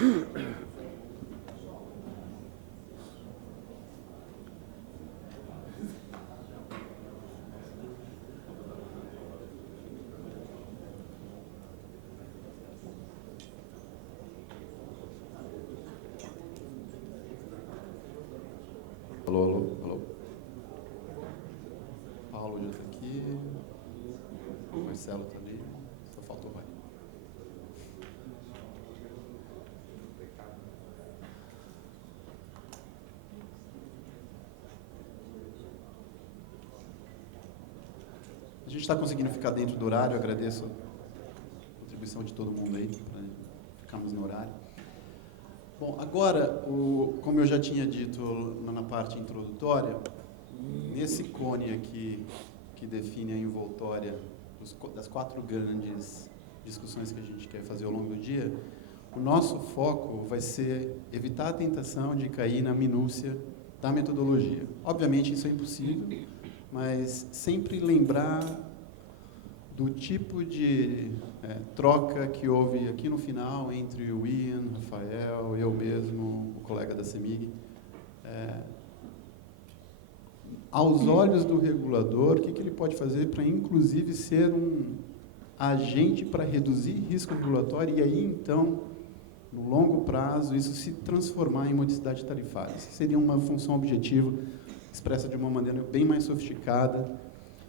Alô, alô, alô. Paulo já está aqui. O Marcelo está ali. Só falta o Roy. A gente está conseguindo ficar dentro do horário. Eu agradeço a contribuição de todo mundo aí para ficarmos no horário. Bom, agora, como eu já tinha dito na parte introdutória, nesse cone aqui, que define a envoltória das 4 grandes discussões que a gente quer fazer ao longo do dia, o nosso foco vai ser evitar a tentação de cair na minúcia da metodologia. Obviamente, isso é impossível, mas sempre lembrar do tipo de troca que houve aqui no final entre o Ian, Rafael, eu mesmo, o colega da CEMIG. Aos olhos do regulador, o que ele pode fazer para, inclusive, ser um agente para reduzir risco regulatório e aí, então, no longo prazo, isso se transformar em modicidade tarifária. Isso seria uma função objetiva expressa de uma maneira bem mais sofisticada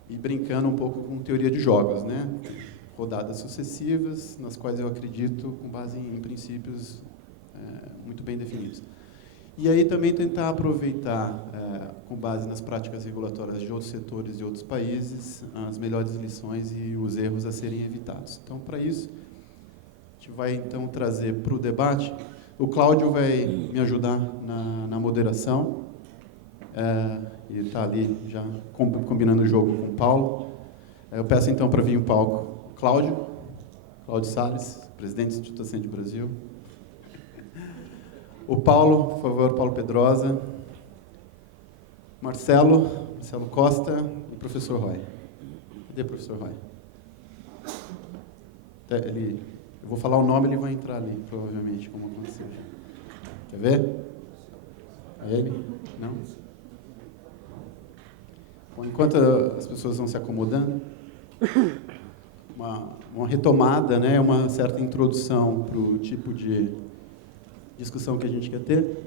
e brincando um pouco com teoria de jogos, né? Rodadas sucessivas, nas quais eu acredito com base em princípios muito bem definidos. E aí também tentar aproveitar, com base nas práticas regulatórias de outros setores e outros países, as melhores lições e os erros a serem evitados. Então, para isso, a gente vai então trazer para o debate. O Cláudio vai me ajudar na moderação. Ele está ali já combinando o jogo com o Paulo. Eu peço então para vir o palco Cláudio Salles, presidente do Instituto Ascende Brasil. O Paulo, por favor, Paulo Pedrosa. Marcelo Costa e o professor Roy. Cadê o professor Roy? Eu vou falar o nome, ele vai entrar ali, provavelmente, como aconteceu. Quer ver? É ele? Não? Bom, enquanto as pessoas vão se acomodando, uma retomada, né, uma certa introdução para o tipo de discussão que a gente quer ter.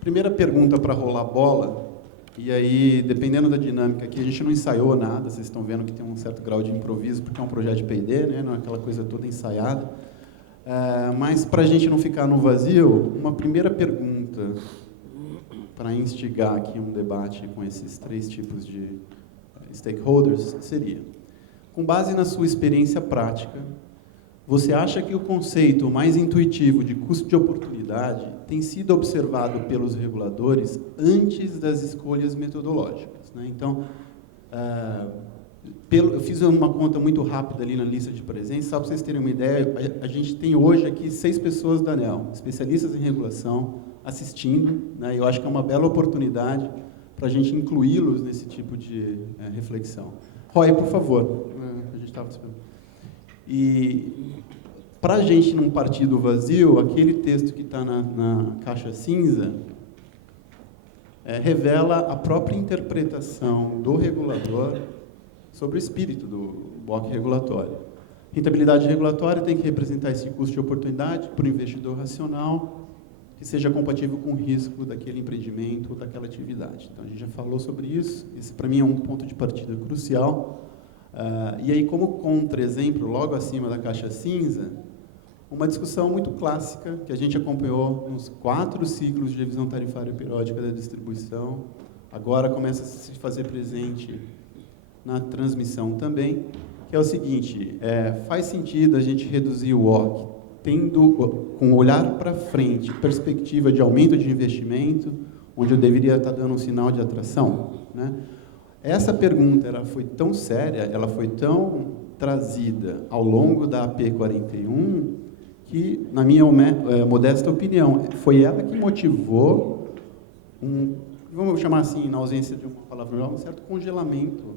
Primeira pergunta para rolar a bola, e aí, dependendo da dinâmica aqui, a gente não ensaiou nada, vocês estão vendo que tem um certo grau de improviso, porque é um projeto de P&D, né, não é aquela coisa toda ensaiada. Mas, para a gente não ficar no vazio, uma primeira pergunta para instigar aqui um debate com esses 3 tipos de stakeholders seria: com base na sua experiência prática, você acha que o conceito mais intuitivo de custo de oportunidade tem sido observado pelos reguladores antes das escolhas metodológicas, né? Então, eu fiz uma conta muito rápida ali na lista de presença, só para vocês terem uma ideia, a gente tem hoje aqui 6 pessoas da ANEEL, especialistas em regulação, assistindo, né? Eu acho que é uma bela oportunidade para a gente incluí-los nesse tipo de reflexão. Roy, por favor. A gente estava esperando. E, para a gente não partir do vazio, aquele texto que está na caixa cinza revela a própria interpretação do regulador sobre o espírito do bloco regulatório. Rentabilidade regulatória tem que representar esse custo de oportunidade para o investidor racional, que seja compatível com o risco daquele empreendimento ou daquela atividade. Então, a gente já falou sobre isso. Esse, para mim, é um ponto de partida crucial. E aí, como contra-exemplo, logo acima da caixa cinza, uma discussão muito clássica que a gente acompanhou nos 4 ciclos de revisão tarifária periódica da distribuição, agora começa a se fazer presente na transmissão também, que é o seguinte: faz sentido a gente reduzir o OC, tendo, com olhar para frente, perspectiva de aumento de investimento, onde eu deveria estar dando um sinal de atração, né? Essa pergunta ela foi tão séria, ela foi tão trazida ao longo da AP 41, que, na minha modesta opinião, foi ela que motivou vamos chamar assim, na ausência de uma palavra melhor, um certo congelamento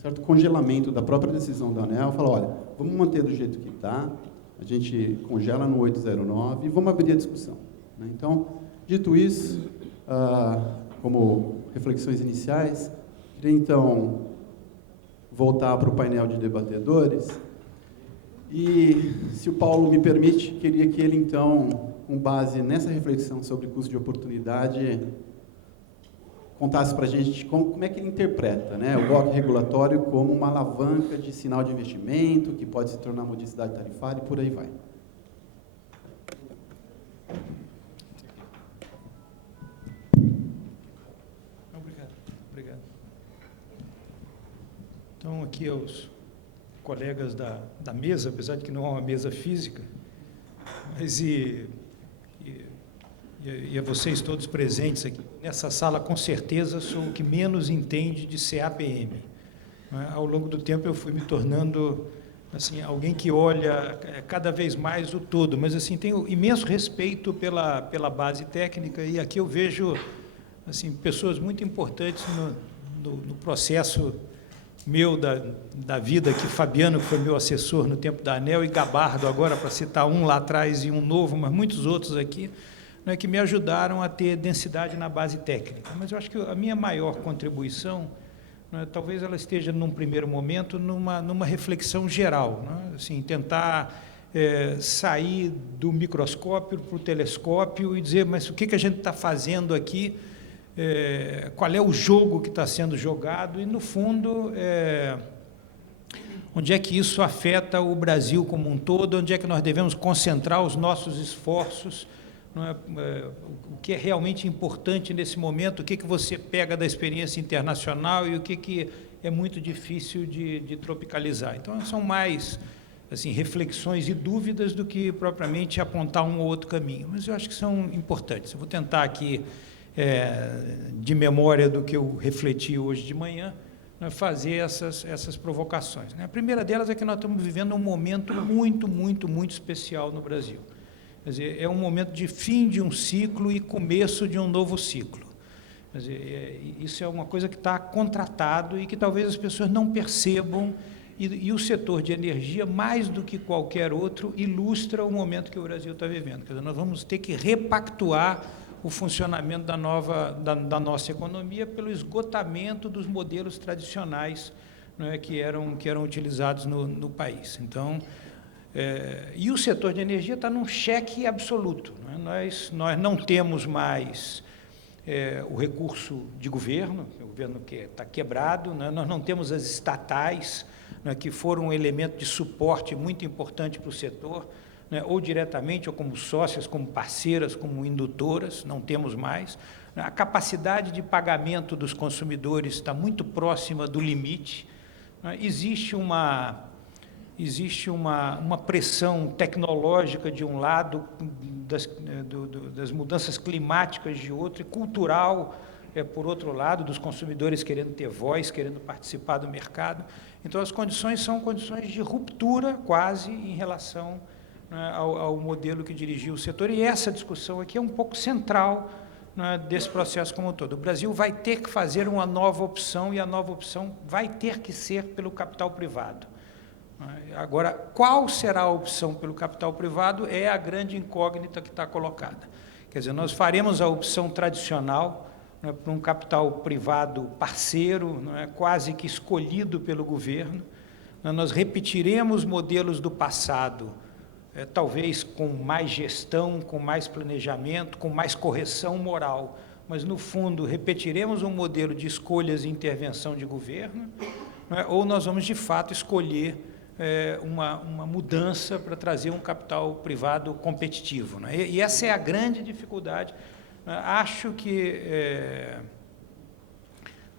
certo congelamento da própria decisão da ANEEL, fala, olha, vamos manter do jeito que está, a gente congela no 809 e vamos abrir a discussão. Né? Então, dito isso, como reflexões iniciais, queria então voltar para o painel de debatedores e, se o Paulo me permite, queria que ele então, com base nessa reflexão sobre custo de oportunidade, contasse para a gente como é que ele interpreta, né, o bloco regulatório como uma alavanca de sinal de investimento, que pode se tornar modicidade tarifária e por aí vai. Obrigado. Então, aqui aos colegas da mesa, apesar de que não é uma mesa física, mas e a vocês todos presentes aqui nessa sala, com certeza sou o que menos entende de CAPM. Ao longo do tempo eu fui me tornando assim, alguém que olha cada vez mais o todo, mas assim, tenho imenso respeito pela base técnica, e aqui eu vejo assim, pessoas muito importantes no processo meu da vida, que Fabiano, que foi meu assessor no tempo da ANEEL, e Gabardo agora, para citar um lá atrás e um novo, mas muitos outros aqui, né, que me ajudaram a ter densidade na base técnica. Mas eu acho que a minha maior contribuição, né, talvez ela esteja, num primeiro momento, numa reflexão geral, né, assim, tentar sair do microscópio para o telescópio e dizer, mas o que a gente está fazendo aqui, qual é o jogo que está sendo jogado e, no fundo, onde é que isso afeta o Brasil como um todo, onde é que nós devemos concentrar os nossos esforços, não é, o que é realmente importante nesse momento, o que você pega da experiência internacional e o que é muito difícil de tropicalizar. Então, são mais assim, reflexões e dúvidas do que propriamente apontar um ou outro caminho, mas eu acho que são importantes. Eu vou tentar aqui, de memória do que eu refleti hoje de manhã, né, fazer essas provocações. Né? A primeira delas é que nós estamos vivendo um momento muito, muito, muito especial no Brasil. Quer dizer, é um momento de fim de um ciclo e começo de um novo ciclo. Quer dizer, isso é uma coisa que está contratado e que talvez as pessoas não percebam, e o setor de energia, mais do que qualquer outro, ilustra o momento que o Brasil está vivendo. Quer dizer, nós vamos ter que repactuar o funcionamento da nossa economia pelo esgotamento dos modelos tradicionais, né, que eram utilizados no país. Então, e o setor de energia está num cheque absoluto. Né? Nós não temos mais o recurso de governo, o governo que está quebrado, né? Nós não temos as estatais, né, que foram um elemento de suporte muito importante para o setor, né, ou diretamente, ou como sócias, como parceiras, como indutoras, não temos mais. A capacidade de pagamento dos consumidores está muito próxima do limite. Né? Existe uma pressão tecnológica de um lado, das mudanças climáticas de outro, e cultural, por outro lado, dos consumidores querendo ter voz, querendo participar do mercado. Então, as condições são condições de ruptura, quase, em relação, né, ao modelo que dirigiu o setor, e essa discussão aqui é um pouco central, né, desse processo como um todo. O Brasil vai ter que fazer uma nova opção, e a nova opção vai ter que ser pelo capital privado. Agora, qual será a opção pelo capital privado é a grande incógnita que está colocada. Quer dizer, nós faremos a opção tradicional, né, para um capital privado parceiro, não é, quase que escolhido pelo governo. Nós repetiremos modelos do passado, talvez com mais gestão, com mais planejamento, com mais correção moral, mas, no fundo, repetiremos um modelo de escolhas e intervenção de governo, não é, ou nós vamos, de fato, escolher uma mudança para trazer um capital privado competitivo. Né? E essa é a grande dificuldade. Acho que,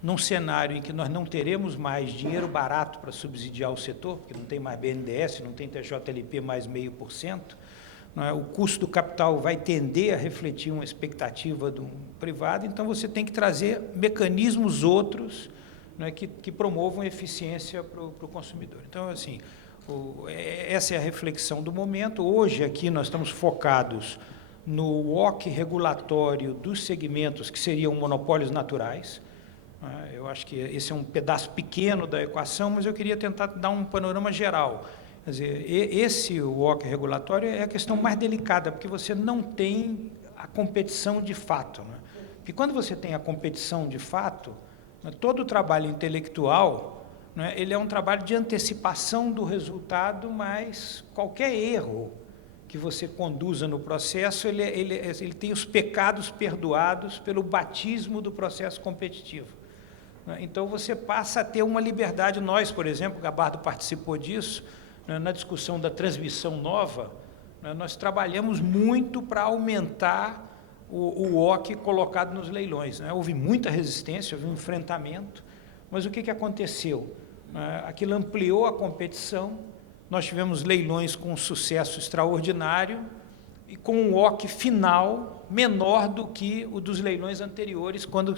num cenário em que nós não teremos mais dinheiro barato para subsidiar o setor, porque não tem mais BNDES, não tem TJLP mais 0,5%, o custo do capital vai tender a refletir uma expectativa do privado, então você tem que trazer mecanismos outros, né, que promovam eficiência para o consumidor. Então, assim, essa é a reflexão do momento. Hoje, aqui, nós estamos focados no WOC regulatório dos segmentos que seriam monopólios naturais. Eu acho que esse é um pedaço pequeno da equação, mas eu queria tentar dar um panorama geral. Quer dizer, o WOC regulatório é a questão mais delicada, porque você não tem a competição de fato. Né? Porque quando você tem a competição de fato, né, todo o trabalho intelectual, né, ele é um trabalho de antecipação do resultado, mas qualquer erro que você conduza no processo, ele tem os pecados perdoados pelo batismo do processo competitivo. Então, você passa a ter uma liberdade. Nós, por exemplo, o Gabardo participou disso, na discussão da transmissão nova, nós trabalhamos muito para aumentar o WOC colocado nos leilões. Houve muita resistência, houve um enfrentamento, mas o que aconteceu? Aquilo ampliou a competição, nós tivemos leilões com um sucesso extraordinário e com um WOC final menor do que o dos leilões anteriores, quando,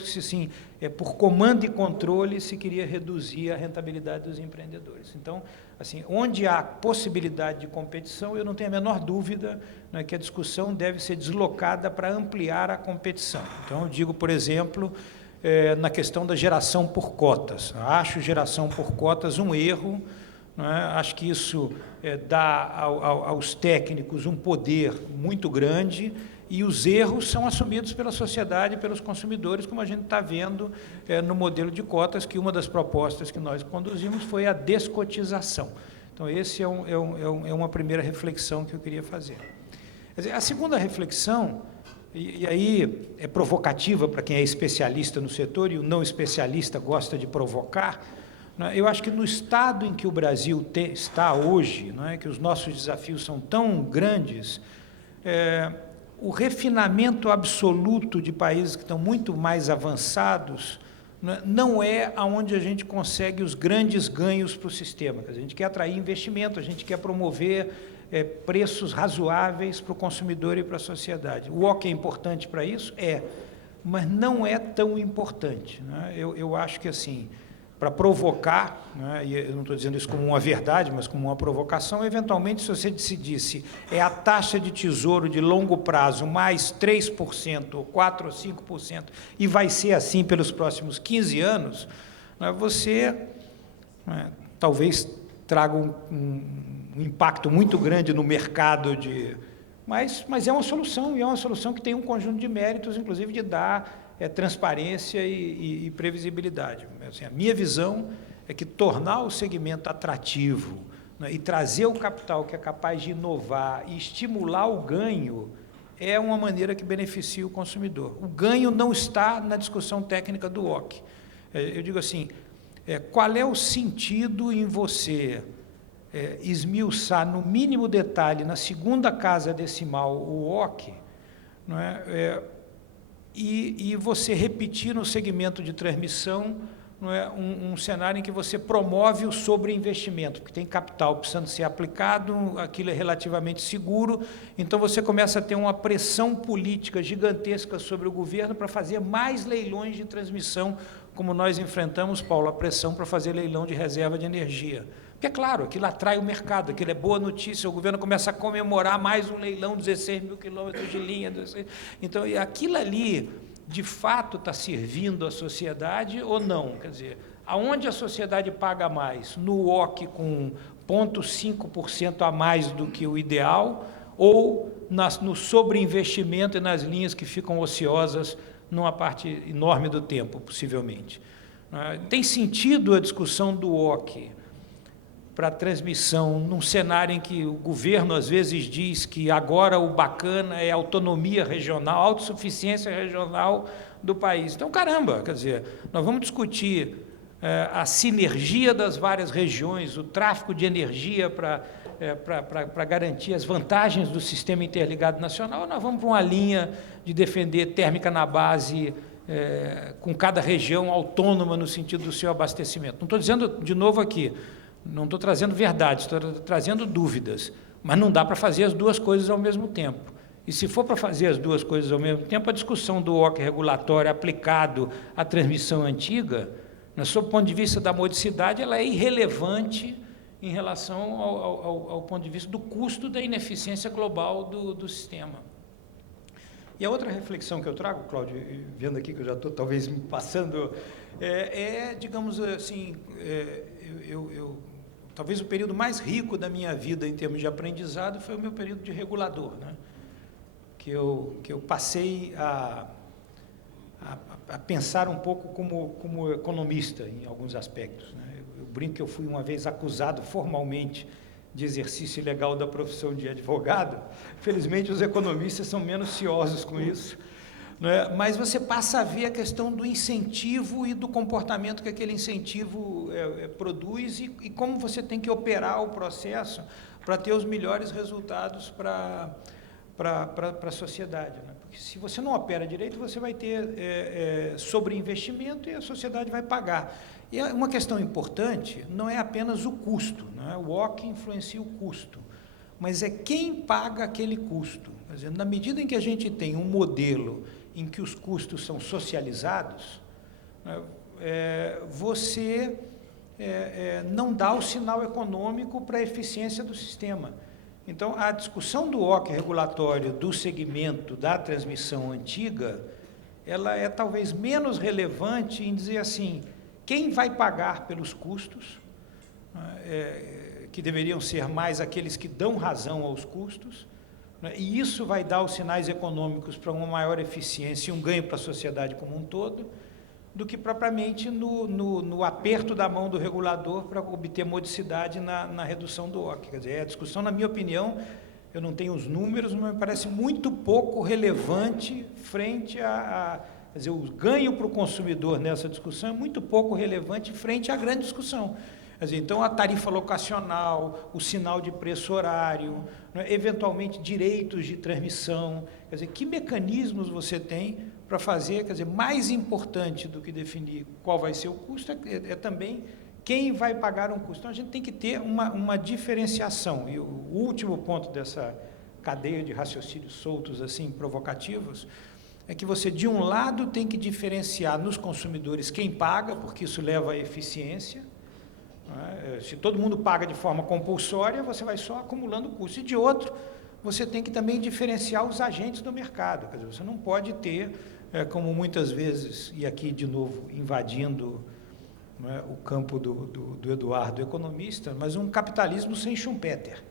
por comando e controle, se queria reduzir a rentabilidade dos empreendedores. Então, onde há possibilidade de competição, eu não tenho a menor dúvida, né, que a discussão deve ser deslocada para ampliar a competição. Então, eu digo, por exemplo, na questão da geração por cotas. Acho geração por cotas um erro, não é? Acho que isso dá aos técnicos um poder muito grande, e os erros são assumidos pela sociedade e pelos consumidores, como a gente está vendo no modelo de cotas, que uma das propostas que nós conduzimos foi a descotização. Então, esse é uma primeira reflexão que eu queria fazer. Quer dizer, a segunda reflexão, e aí é provocativa para quem é especialista no setor, e o não especialista gosta de provocar, né? Eu acho que no estado em que o Brasil está hoje, não é, que os nossos desafios são tão grandes, o refinamento absoluto de países que estão muito mais avançados, né, não é aonde a gente consegue os grandes ganhos para o sistema. A gente quer atrair investimento, a gente quer promover preços razoáveis para o consumidor e para a sociedade. O WOC é importante para isso? Mas não é tão importante. Né? Eu acho que, para provocar, né, e eu não estou dizendo isso como uma verdade, mas como uma provocação, eventualmente, se você decidisse a taxa de tesouro de longo prazo mais 3%, ou 4% ou 5%, e vai ser assim pelos próximos 15 anos, né, você talvez traga um impacto muito grande no mercado mas é uma solução, e é uma solução que tem um conjunto de méritos, inclusive de dar transparência e previsibilidade. A minha visão é que tornar o segmento atrativo, né, e trazer o capital que é capaz de inovar e estimular o ganho é uma maneira que beneficia o consumidor. O ganho não está na discussão técnica do WOC. Eu digo qual é o sentido em você esmiuçar no mínimo detalhe, na segunda casa decimal, o WOC, não é? E você repetir no segmento de transmissão, não é, um cenário em que você promove o sobreinvestimento, porque tem capital precisando ser aplicado, aquilo é relativamente seguro, então você começa a ter uma pressão política gigantesca sobre o governo para fazer mais leilões de transmissão, como nós enfrentamos, Paulo, a pressão para fazer leilão de reserva de energia. Porque, é claro, aquilo atrai o mercado, aquilo é boa notícia, o governo começa a comemorar mais um leilão, 16 mil quilômetros de linha. 16. Então, aquilo ali, de fato, está servindo à sociedade ou não? Quer dizer, aonde a sociedade paga mais? No WOC com 0,5% a mais do que o ideal, ou no sobreinvestimento e nas linhas que ficam ociosas numa parte enorme do tempo, possivelmente? Tem sentido a discussão do WOC para a transmissão, num cenário em que o governo, às vezes, diz que agora o bacana é a autonomia regional, a autossuficiência regional do país. Então, caramba, quer dizer, nós vamos discutir a sinergia das várias regiões, o tráfego de energia para garantir as vantagens do sistema interligado nacional, nós vamos para uma linha de defender térmica na base, com cada região autônoma no sentido do seu abastecimento. Não estou dizendo, de novo aqui, não estou trazendo verdades, estou trazendo dúvidas, mas não dá para fazer as duas coisas ao mesmo tempo. E se for para fazer as duas coisas ao mesmo tempo, a discussão do WOC regulatório aplicado à transmissão antiga, sob o ponto de vista da modicidade, ela é irrelevante em relação ao ponto de vista do custo da ineficiência global do sistema. E a outra reflexão que eu trago, Cláudio, vendo aqui que eu já estou talvez me passando, digamos assim, talvez o período mais rico da minha vida em termos de aprendizado foi o meu período de regulador, né? Que eu passei a pensar um pouco como economista em alguns aspectos, né? Eu brinco que eu fui uma vez acusado formalmente de exercício ilegal da profissão de advogado. Felizmente, os economistas são menos ciosos com isso, né? Mas você passa a ver a questão do incentivo e do comportamento que aquele incentivo produz e como você tem que operar o processo para ter os melhores resultados para a sociedade, né? Porque se você não opera direito, você vai ter sobreinvestimento e a sociedade vai pagar. E uma questão importante não é apenas o custo, né? O OC influencia o custo, mas é quem paga aquele custo. Quer dizer, na medida em que a gente tem um modelo em que os custos são socializados, né, você não dá o sinal econômico para a eficiência do sistema. Então, a discussão do OC regulatório do segmento da transmissão antiga, ela é talvez menos relevante em dizer assim, quem vai pagar pelos custos, que deveriam ser mais aqueles que dão razão aos custos, né, e isso vai dar os sinais econômicos para uma maior eficiência e um ganho para a sociedade como um todo, do que propriamente no aperto da mão do regulador para obter modicidade na redução do OC. Quer dizer, a discussão, na minha opinião, eu não tenho os números, mas me parece muito pouco relevante frente quer dizer, o ganho para o consumidor nessa discussão é muito pouco relevante frente à grande discussão. Quer dizer, então, a tarifa locacional, o sinal de preço horário, né, eventualmente direitos de transmissão, quer dizer, que mecanismos você tem para fazer, quer dizer, mais importante do que definir qual vai ser o custo, é também quem vai pagar um custo. Então, a gente tem que ter uma diferenciação. E o último ponto dessa cadeia de raciocínios soltos, assim, provocativos, é que você, de um lado, tem que diferenciar nos consumidores quem paga, porque isso leva à eficiência. Se todo mundo paga de forma compulsória, você vai só acumulando custo. E de outro, você tem que também diferenciar os agentes do mercado. Quer dizer, você não pode ter, como muitas vezes, e aqui de novo invadindo, né, o campo do Eduardo, economista, mas um capitalismo sem Schumpeter.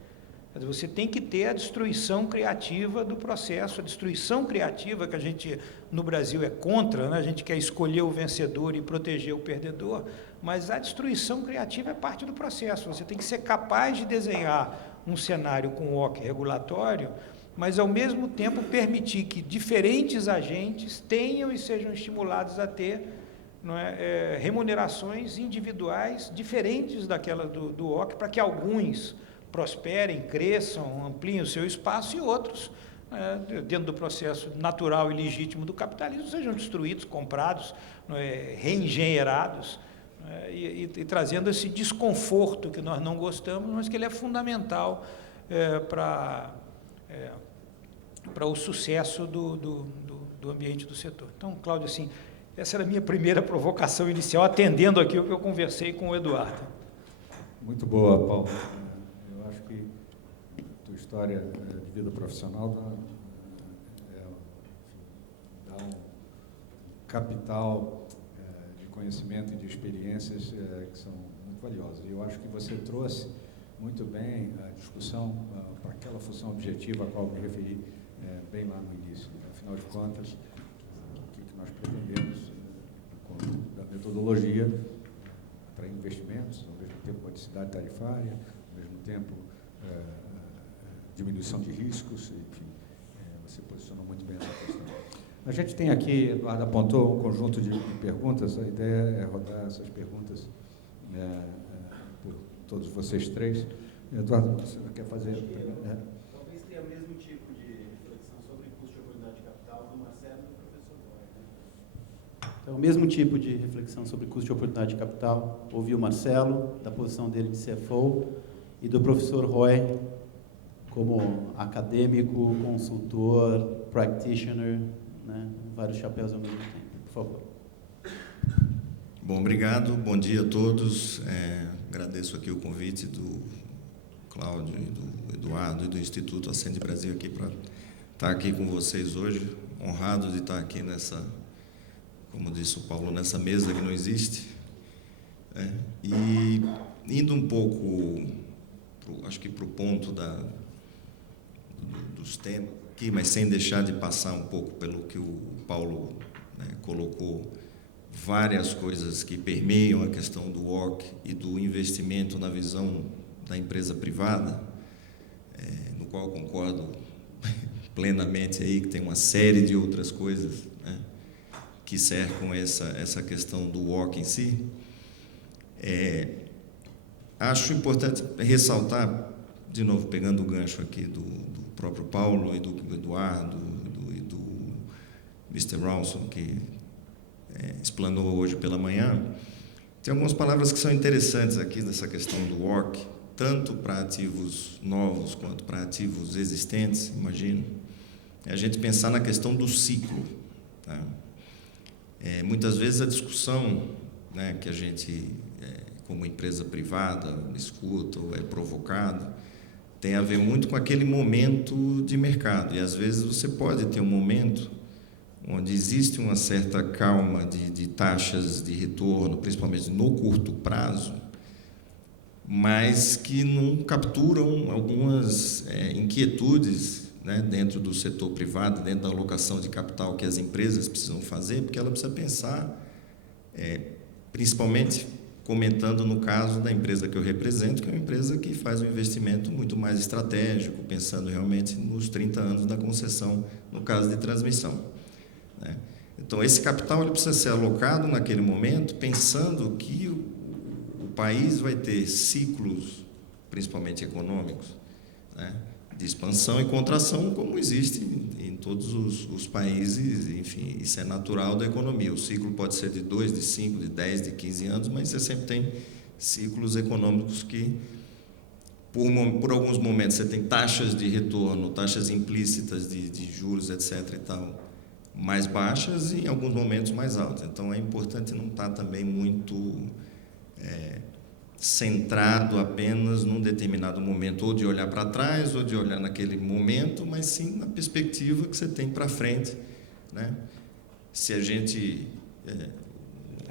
Quer dizer, você tem que ter a destruição criativa do processo, a destruição criativa que a gente, no Brasil, é contra, né? A gente quer escolher o vencedor e proteger o perdedor, mas a destruição criativa é parte do processo. Você tem que ser capaz de desenhar um cenário com OC regulatório, mas, ao mesmo tempo, permitir que diferentes agentes tenham e sejam estimulados a ter, não é, remunerações individuais diferentes daquela do OC, para que alguns prosperem, cresçam, ampliem o seu espaço e outros, dentro do processo natural e legítimo do capitalismo, sejam destruídos, comprados, reengenheirados, e trazendo esse desconforto que nós não gostamos, mas que ele é fundamental para o sucesso do ambiente do setor. Então, Cláudio, assim, essa era a minha primeira provocação inicial, atendendo aqui o que eu conversei com o Eduardo. Muito boa, Paulo. Eu acho que a tua história de vida profissional dá um capital de conhecimento e de experiências que são muito valiosas. E eu acho que você trouxe muito bem a discussão para aquela função objetiva a qual me referi bem lá no início. Afinal de contas, o que nós pretendemos da metodologia para investimentos, ao mesmo tempo modicidade tarifária, ao mesmo tempo diminuição de riscos, enfim, você posicionou muito bem essa questão. A gente tem aqui, Eduardo apontou um conjunto de perguntas, a ideia é rodar essas perguntas por todos vocês três. Eduardo, você quer fazer? Talvez tenha o mesmo tipo de reflexão sobre custo de oportunidade de capital do Marcelo e do professor Roy, né? Então, o mesmo tipo de reflexão sobre custo de oportunidade de capital, ouvi o Marcelo, da posição dele de CFO, e do professor Roy, como acadêmico, consultor, practitioner, né? Vários chapéus ao mesmo tempo. Por favor. Bom, obrigado. Bom dia a todos. Agradeço aqui o convite do Cláudio e do Eduardo e do Instituto Ascende Brasil aqui para estar aqui com vocês hoje. honrado de estar aqui nessa, como disse o Paulo, nessa mesa que não existe. E indo um pouco, acho que para o ponto dos temas aqui, mas sem deixar de passar um pouco pelo que o Paulo, né, colocou, várias coisas que permeiam a questão do WOC e do investimento na visão da empresa privada, no qual eu concordo plenamente aí, que tem uma série de outras coisas, né, que cercam essa questão do WOC em si. Acho importante ressaltar, de novo, pegando o gancho aqui do próprio Paulo e do Eduardo e do Mr. Rawson, que explanou hoje pela manhã, tem algumas palavras que são interessantes aqui nessa questão do WOC, tanto para ativos novos quanto para ativos existentes, imagino. É a gente pensar na questão do ciclo. Tá? Muitas vezes a discussão, né, que a gente, como empresa privada, escuta ou é provocado, tem a ver muito com aquele momento de mercado. E, às vezes, você pode ter um momento onde existe uma certa calma de taxas de retorno, principalmente no curto prazo, mas que não capturam algumas inquietudes, né, dentro do setor privado, dentro da alocação de capital que as empresas precisam fazer, porque ela precisa pensar, principalmente comentando no caso da empresa que eu represento, que é uma empresa que faz um investimento muito mais estratégico, pensando realmente nos 30 anos da concessão, no caso de transmissão, né? Então, esse capital ele precisa ser alocado naquele momento, pensando que o país vai ter ciclos, principalmente econômicos, né, de expansão e contração, como existe em todos os países. Enfim, isso é natural da economia. O ciclo pode ser de 2, de 5, de 10, de 15 anos, mas você sempre tem ciclos econômicos que, por alguns momentos, você tem taxas de retorno, taxas implícitas de juros, etc. e tal, mais baixas e, em alguns momentos, mais altas. Então, é importante não estar também muito centrado apenas num determinado momento, ou de olhar para trás, ou de olhar naquele momento, mas sim na perspectiva que você tem para frente, né? Se a gente...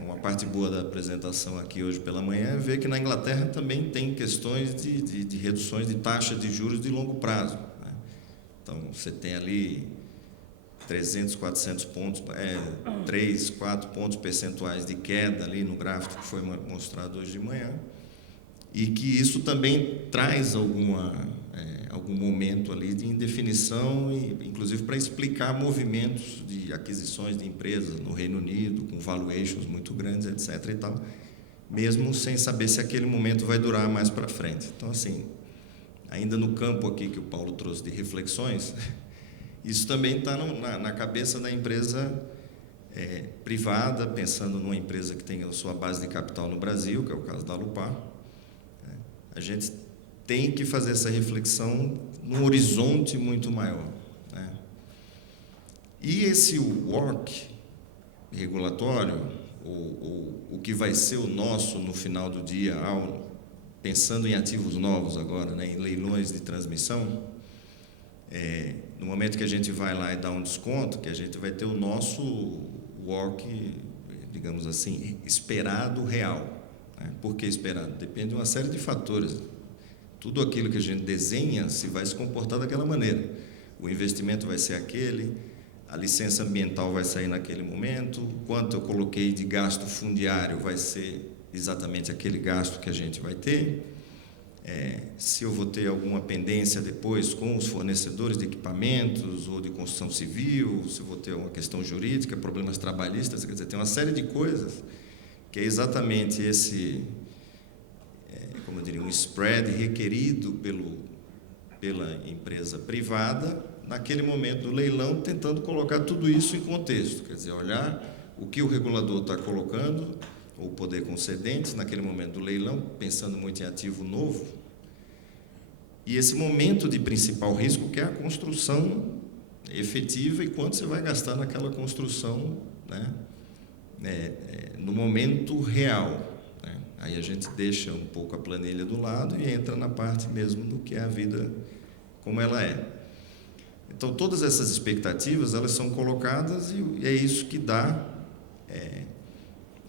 uma parte boa da apresentação aqui hoje pela manhã é ver que na Inglaterra também tem questões de reduções de taxa de juros de longo prazo, né? Então, você tem ali 300, 400 pontos, 3, 4 pontos percentuais de queda ali no gráfico que foi mostrado hoje de manhã, e que isso também traz algum momento ali de indefinição, e inclusive para explicar movimentos de aquisições de empresas no Reino Unido, com valuations muito grandes, etc. e tal, mesmo sem saber se aquele momento vai durar mais para frente. Então, assim, ainda no campo aqui que o Paulo trouxe de reflexões, isso também está na cabeça da empresa privada, pensando numa empresa que tem a sua base de capital no Brasil, que é o caso da Alupar. A gente tem que fazer essa reflexão num horizonte muito maior, né? E esse WOC regulatório, o que vai ser o nosso no final do dia, pensando em ativos novos agora, né, em leilões de transmissão, no momento que a gente vai lá e dá um desconto, que a gente vai ter o nosso WOC, digamos assim, esperado real. Por que esperado? Depende de uma série de fatores. Tudo aquilo que a gente desenha se vai se comportar daquela maneira. O investimento vai ser aquele, a licença ambiental vai sair naquele momento, quanto eu coloquei de gasto fundiário vai ser exatamente aquele gasto que a gente vai ter. Se eu vou ter alguma pendência depois com os fornecedores de equipamentos ou de construção civil, se eu vou ter uma questão jurídica, problemas trabalhistas, quer dizer, tem uma série de coisas que é exatamente esse, como eu diria, um spread requerido pela empresa privada naquele momento do leilão, tentando colocar tudo isso em contexto, quer dizer, olhar o que o regulador está colocando, ou o poder concedente, naquele momento do leilão, pensando muito em ativo novo, e esse momento de principal risco, que é a construção efetiva, e quanto você vai gastar naquela construção, né, no momento real, né? Aí a gente deixa um pouco a planilha do lado e entra na parte mesmo do que é a vida como ela é. Então, todas essas expectativas, elas são colocadas e é isso que dá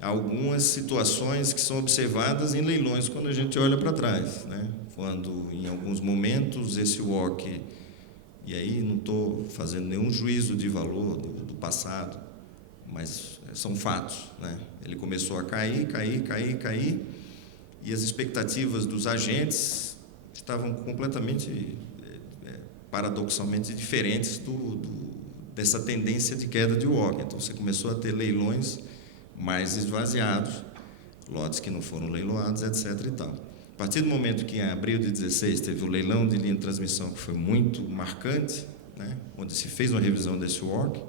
algumas situações que são observadas em leilões quando a gente olha para trás, né? Quando, em alguns momentos, esse WOC, e aí não estou fazendo nenhum juízo de valor do passado, mas são fatos, né? Ele começou a cair, e as expectativas dos agentes estavam completamente, paradoxalmente diferentes dessa tendência de queda de WOC. Então, você começou a ter leilões mais esvaziados, lotes que não foram leiloados, etc. e tal. A partir do momento que, em abril de 2016, teve o leilão de linha de transmissão, que foi muito marcante, né, onde se fez uma revisão desse WOC,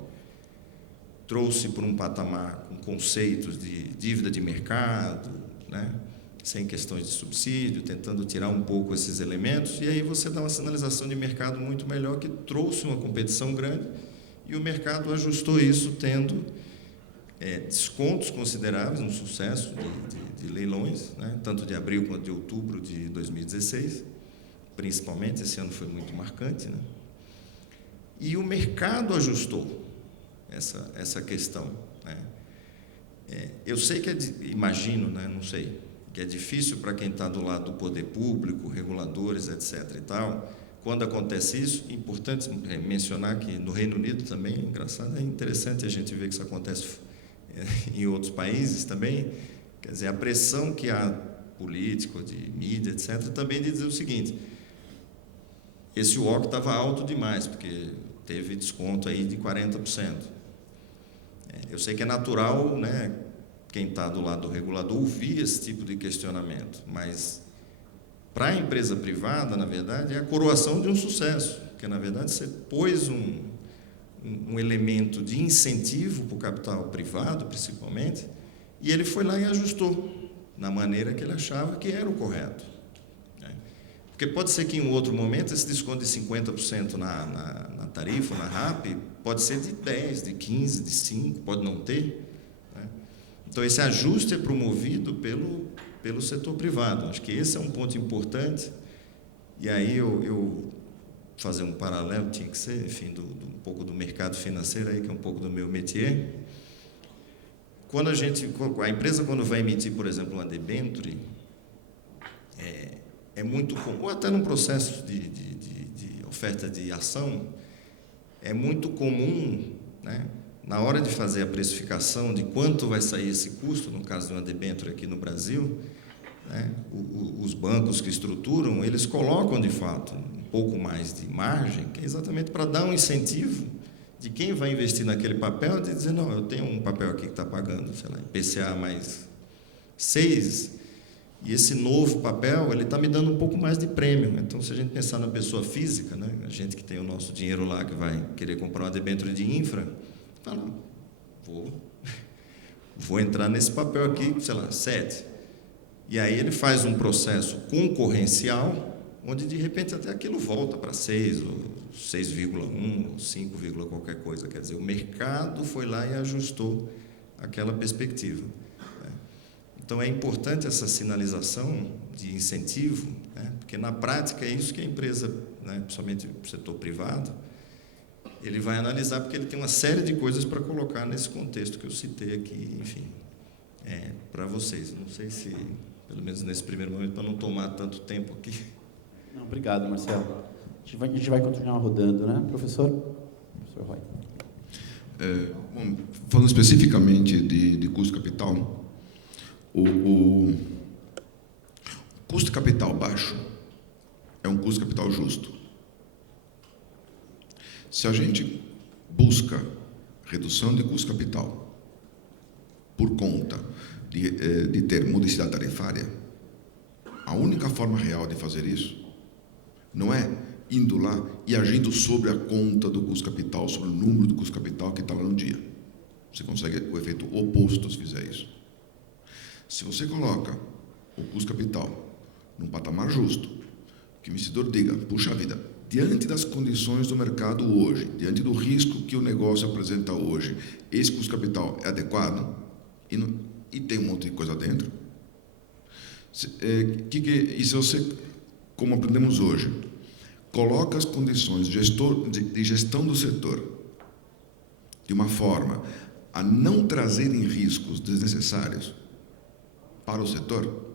trouxe para um patamar com conceitos de dívida de mercado, né, sem questões de subsídio, tentando tirar um pouco esses elementos, e aí você dá uma sinalização de mercado muito melhor, que trouxe uma competição grande, e o mercado ajustou isso, tendo descontos consideráveis, um sucesso de leilões, né, tanto de abril quanto de outubro de 2016, principalmente, esse ano foi muito marcante, né, e o mercado ajustou essa questão, né. Eu sei que imagino, né, não sei, que é difícil para quem está do lado do poder público, reguladores, etc. e tal. Quando acontece isso, é importante mencionar que no Reino Unido também, engraçado, é interessante a gente ver que isso acontece em outros países também, quer dizer, a pressão que há política, de mídia, etc., também de dizer o seguinte: esse WOC estava alto demais, porque teve desconto aí de 40%. Eu sei que é natural, né, quem está do lado do regulador ouvir esse tipo de questionamento, mas para a empresa privada, na verdade, é a coroação de um sucesso, porque, na verdade, você pôs um elemento de incentivo para o capital privado, principalmente, e ele foi lá e ajustou na maneira que ele achava que era o correto. Porque pode ser que em um outro momento esse desconto de 50% na tarifa, na RAP, pode ser de 10%, de 15%, de 5%, pode não ter. Então, esse ajuste é promovido pelo setor privado. Acho que esse é um ponto importante. E aí eu fazer um paralelo, tinha que ser, enfim, um pouco do mercado financeiro, aí, que é um pouco do meu métier. Quando a empresa, quando vai emitir, por exemplo, uma debênture, é muito comum, ou até num processo de oferta de ação, é muito comum, né, na hora de fazer a precificação de quanto vai sair esse custo, no caso de uma debênture aqui no Brasil, né, os bancos que estruturam, eles colocam, de fato, um pouco mais de margem, que é exatamente para dar um incentivo de quem vai investir naquele papel, de dizer, não, eu tenho um papel aqui que está pagando, sei lá, IPCA mais 6, e esse novo papel, ele está me dando um pouco mais de prêmio. Então, se a gente pensar na pessoa física, né, a gente que tem o nosso dinheiro lá, que vai querer comprar uma debênture de infra, fala, vou entrar nesse papel aqui, sei lá, 7. E aí ele faz um processo concorrencial, onde de repente até aquilo volta para 6, ou 6,1, ou 5, qualquer coisa. Quer dizer, o mercado foi lá e ajustou aquela perspectiva. Então, é importante essa sinalização de incentivo, né, porque na prática é isso que a empresa, né, principalmente o setor privado, ele vai analisar, porque ele tem uma série de coisas para colocar nesse contexto que eu citei aqui, enfim, para vocês. Não sei se, pelo menos nesse primeiro momento, para não tomar tanto tempo aqui. Não, obrigado, Marcelo. A gente vai continuar rodando, né, professor? Professor Roy. Bom, falando especificamente de custo capital, o custo capital baixo é um custo capital justo. Se a gente busca redução de custo capital por conta de ter modicidade tarifária, a única forma real de fazer isso não é indo lá e agindo sobre a conta do custo capital, sobre o número do custo capital que está lá no dia. Você consegue o efeito oposto se fizer isso. Se você coloca o custo capital num patamar justo, que o investidor diga, puxa vida, diante das condições do mercado hoje, diante do risco que o negócio apresenta hoje, esse custo capital é adequado e tem um monte de coisa dentro. E se você, como aprendemos hoje, coloca as condições de gestão do setor de uma forma a não trazerem riscos desnecessários para o setor,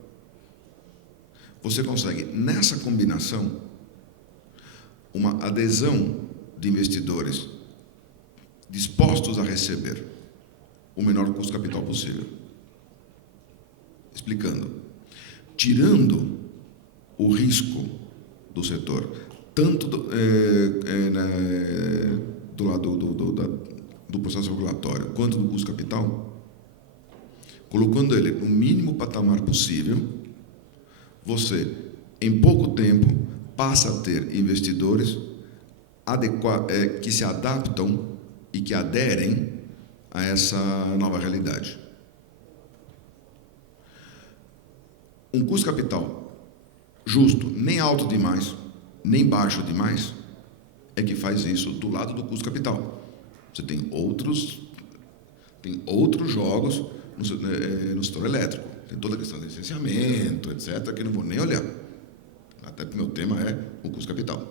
você consegue, nessa combinação, uma adesão de investidores dispostos a receber o menor custo capital possível. Explicando, tirando o risco do setor, tanto do lado do processo regulatório quanto do custo capital, colocando ele no mínimo patamar possível, você, em pouco tempo, passa a ter investidores que se adaptam e que aderem a essa nova realidade. Um custo capital justo, nem alto demais, nem baixo demais, é que faz isso do lado do custo capital. Você tem outros jogos no setor elétrico. Tem toda a questão de licenciamento, etc., que eu não vou nem olhar. Até porque o meu tema é o custo capital.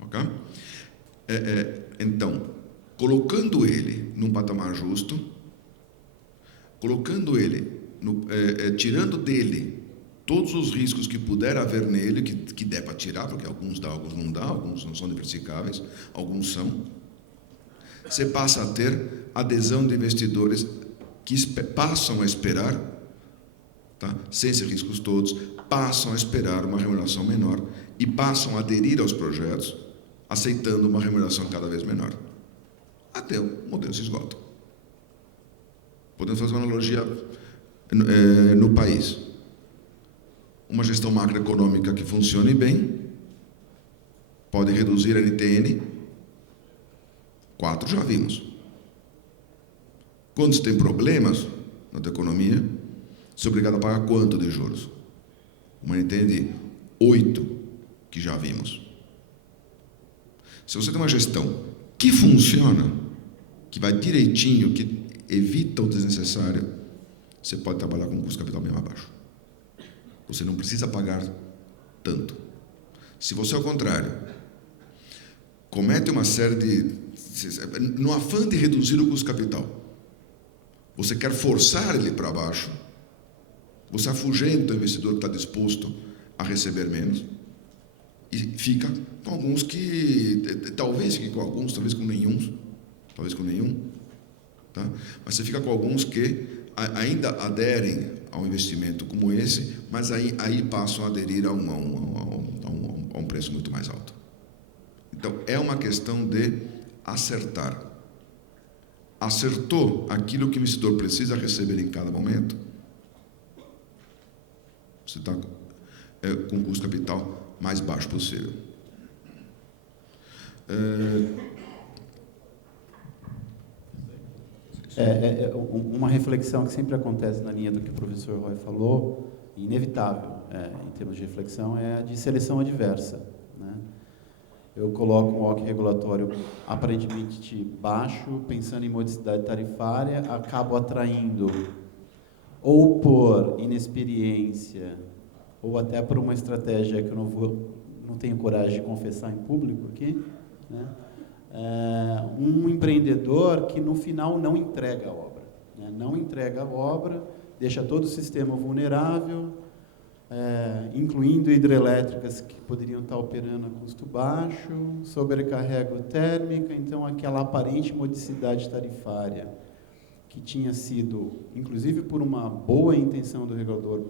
Ok? Então, colocando ele num patamar justo, colocando ele, tirando dele todos os riscos que puder haver nele, que der para tirar, porque alguns dá, alguns não dá, alguns não são diversificáveis, alguns são, você passa a ter adesão de investidores que passam a esperar, tá? Sem esses riscos todos, passam a esperar uma remuneração menor e passam a aderir aos projetos, aceitando uma remuneração cada vez menor. Até o modelo se esgota. Podemos fazer uma analogia no país. Uma gestão macroeconômica que funcione bem pode reduzir a NTN, 4 já vimos. Quando se tem problemas na tua economia, você é obrigado a pagar quanto de juros? Uma NTN de 8, que já vimos. Se você tem uma gestão que funciona, que vai direitinho, que evita o desnecessário, você pode trabalhar com um custo capital bem mais baixo. Você não precisa pagar tanto. Se você, ao contrário, comete uma série de... No afã de reduzir o custo capital, você quer forçar ele para baixo, você afugenta o investidor que está disposto a receber menos e fica com alguns que... Talvez fique com alguns, talvez com nenhum, tá? Mas você fica com alguns que ainda aderem ao investimento como esse, mas aí passam a aderir a um preço muito mais alto. Então, é uma questão de acertar. Acertou aquilo que o investidor precisa receber em cada momento, você está com o custo capital mais baixo possível. Uma reflexão que sempre acontece na linha do que o professor Roy falou, inevitável em termos de reflexão, é a de seleção adversa, né? Eu coloco um WACC regulatório aparentemente baixo, pensando em modicidade tarifária, acabo atraindo, ou por inexperiência, ou até por uma estratégia que eu não tenho coragem de confessar em público aqui, né? Um empreendedor que no final não entrega a obra, né? Não entrega a obra, deixa todo o sistema vulnerável, incluindo hidrelétricas que poderiam estar operando a custo baixo, sobrecarrega térmica, então aquela aparente modicidade tarifária que tinha sido, inclusive por uma boa intenção do regulador,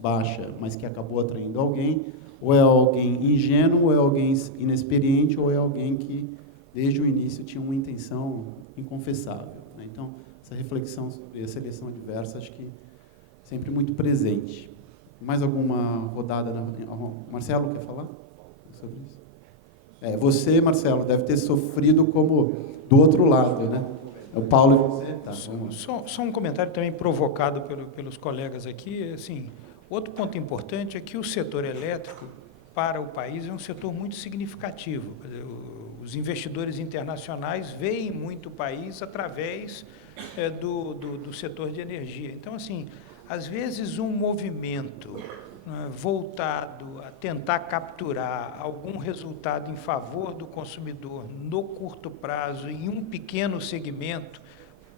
baixa, mas que acabou atraindo alguém, ou é alguém ingênuo, ou é alguém inexperiente, ou é alguém que desde o início tinha uma intenção inconfessável, né? Então, essa reflexão sobre a seleção adversa, acho que sempre muito presente. Mais alguma rodada? Marcelo, quer falar sobre isso? Você, Marcelo, deve ter sofrido como do outro lado, né? O Paulo e você. Tá, só um comentário também provocado pelos colegas aqui. Assim, outro ponto importante é que o setor elétrico, para o país, é um setor muito significativo. Os investidores internacionais veem muito o país através do setor de energia. Então, assim, às vezes um movimento voltado a tentar capturar algum resultado em favor do consumidor no curto prazo, em um pequeno segmento,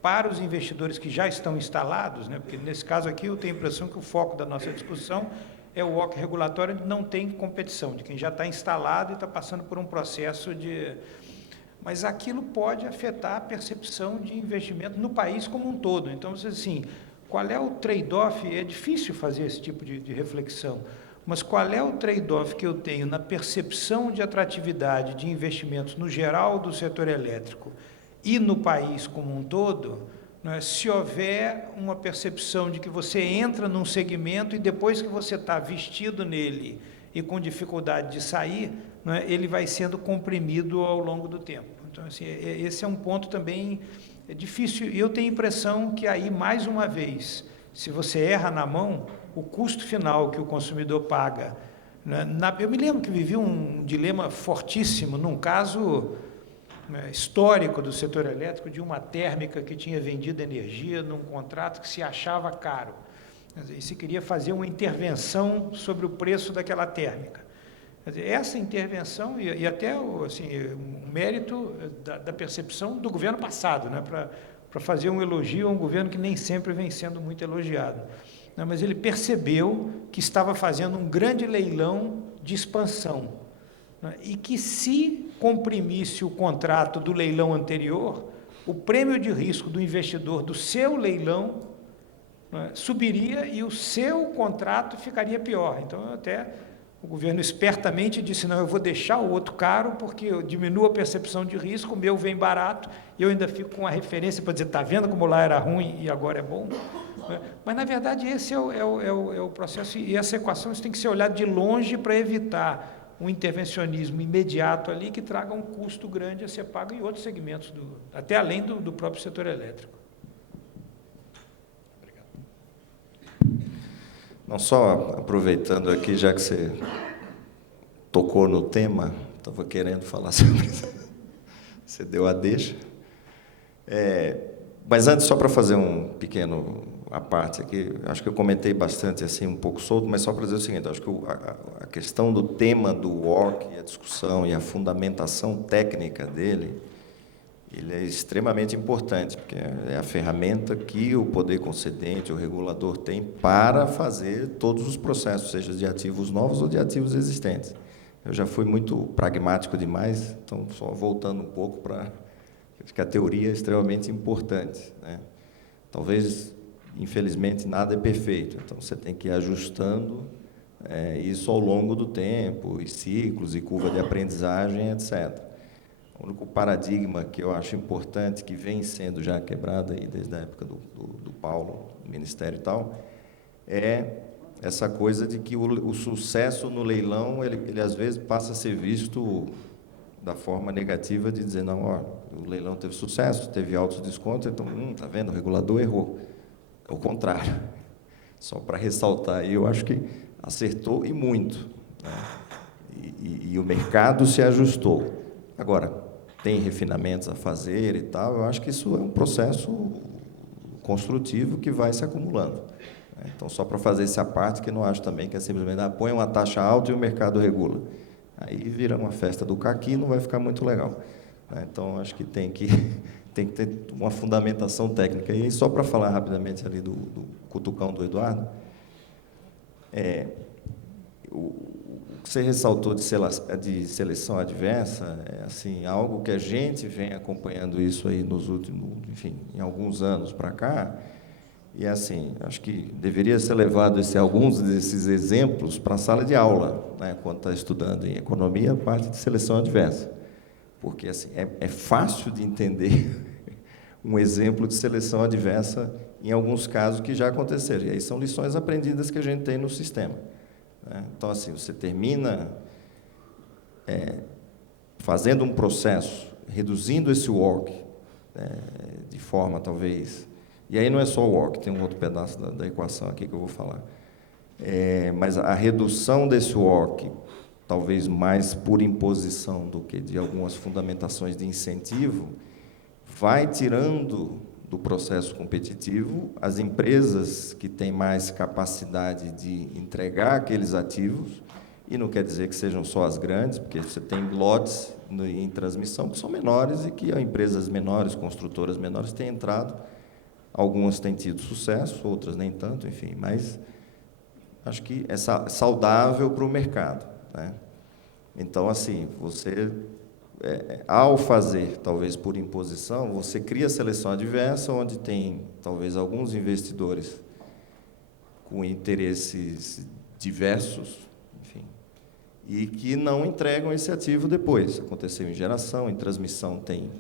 para os investidores que já estão instalados, né? Porque nesse caso aqui eu tenho a impressão que o foco da nossa discussão é o WOC regulatório, onde não tem competição, de quem já está instalado e está passando por um processo de... Mas aquilo pode afetar a percepção de investimento no país como um todo. Então, assim, qual é o trade-off? É difícil fazer esse tipo de reflexão, mas qual é o trade-off que eu tenho na percepção de atratividade de investimentos no geral do setor elétrico e no país como um todo, né, se houver uma percepção de que você entra num segmento e depois que você está vestido nele e com dificuldade de sair, né, ele vai sendo comprimido ao longo do tempo. Então, assim, esse é um ponto também difícil. E eu tenho a impressão que aí, mais uma vez, se você erra na mão, o custo final que o consumidor paga... Né, eu me lembro que vivi um dilema fortíssimo num caso... histórico do setor elétrico, de uma térmica que tinha vendido energia num contrato que se achava caro. E se queria fazer uma intervenção sobre o preço daquela térmica. Essa intervenção, e até assim, um mérito da percepção do governo passado, né, para fazer um elogio a um governo que nem sempre vem sendo muito elogiado. Mas ele percebeu que estava fazendo um grande leilão de expansão, e que, se comprimisse o contrato do leilão anterior, o prêmio de risco do investidor do seu leilão, né, subiria e o seu contrato ficaria pior. Então, até o governo espertamente disse, não, eu vou deixar o outro caro, porque eu diminuo a percepção de risco, o meu vem barato, e eu ainda fico com a referência para dizer, está vendo como lá era ruim e agora é bom? Mas, na verdade, esse é o processo, e essa equação tem que ser olhada de longe para evitar um intervencionismo imediato ali que traga um custo grande a ser pago em outros segmentos, até além do próprio setor elétrico. Obrigado. Não, só aproveitando aqui, já que você tocou no tema, estava querendo falar sobre isso, você deu a deixa. Mas antes, só para fazer um pequeno à parte aqui, acho que eu comentei bastante, assim, um pouco solto, mas só para dizer o seguinte, acho que a questão do tema do WOC, a discussão e a fundamentação técnica dele, ele é extremamente importante, porque é a ferramenta que o poder concedente, o regulador tem para fazer todos os processos, seja de ativos novos ou de ativos existentes. Eu já fui muito pragmático demais, então, só voltando um pouco para... Acho que a teoria é extremamente importante, né? Talvez, infelizmente, nada é perfeito, então você tem que ir ajustando isso ao longo do tempo, e ciclos, e curva de aprendizagem, etc. O único paradigma que eu acho importante, que vem sendo já quebrado aí desde a época do Paulo, do Ministério e tal, é essa coisa de que o sucesso no leilão, ele às vezes passa a ser visto da forma negativa de dizer, não, ó, o leilão teve sucesso, teve altos descontos, então, tá vendo, o regulador errou. É o contrário. Só para ressaltar, eu acho que acertou e muito, né? E o mercado se ajustou. Agora, tem refinamentos a fazer e tal, eu acho que isso é um processo construtivo que vai se acumulando. Então, só para fazer essa parte, que não acho também que é simplesmente, põe uma taxa alta e o mercado regula. Aí vira uma festa do caqui e não vai ficar muito legal. Então, acho que tem que ter uma fundamentação técnica. E só para falar rapidamente ali do cutucão do Eduardo, o que você ressaltou de seleção adversa é assim, algo que a gente vem acompanhando isso aí nos últimos, enfim, em alguns anos para cá, e assim, acho que deveria ser levado alguns desses exemplos para a sala de aula, né, quando está estudando em economia, a parte de seleção adversa. Porque assim, é fácil de entender um exemplo de seleção adversa em alguns casos que já aconteceram. E aí são lições aprendidas que a gente tem no sistema, né? Então, assim, você termina fazendo um processo, reduzindo esse WOC, de forma, talvez... E aí não é só o WOC, tem um outro pedaço da equação aqui que eu vou falar. Mas a redução desse WOC, talvez mais por imposição do que de algumas fundamentações de incentivo, vai tirando do processo competitivo, as empresas que têm mais capacidade de entregar aqueles ativos, e não quer dizer que sejam só as grandes, porque você tem lotes em transmissão que são menores e que empresas menores, construtoras menores têm entrado, algumas têm tido sucesso, outras nem tanto, enfim, mas acho que é saudável para o mercado, né? Então, assim, você, ao fazer, talvez por imposição, você cria seleção adversa, onde tem, talvez, alguns investidores com interesses diversos, enfim, e que não entregam esse ativo depois. Aconteceu em geração, em transmissão, tem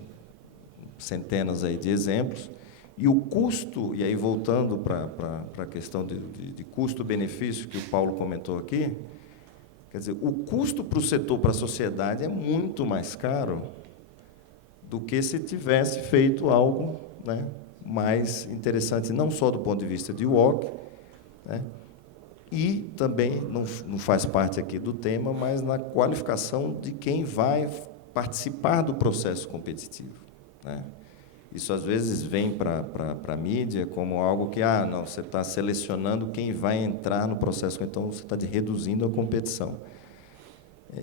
centenas aí de exemplos. E o custo, e aí voltando para a questão de custo-benefício que o Paulo comentou aqui, quer dizer, o custo para o setor, para a sociedade, é muito mais caro do que se tivesse feito algo, né, mais interessante, não só do ponto de vista de WOC, né, e também, não faz parte aqui do tema, mas na qualificação de quem vai participar do processo competitivo, né? Isso, às vezes, vem para a mídia como algo que, não, você está selecionando quem vai entrar no processo, então você está reduzindo a competição.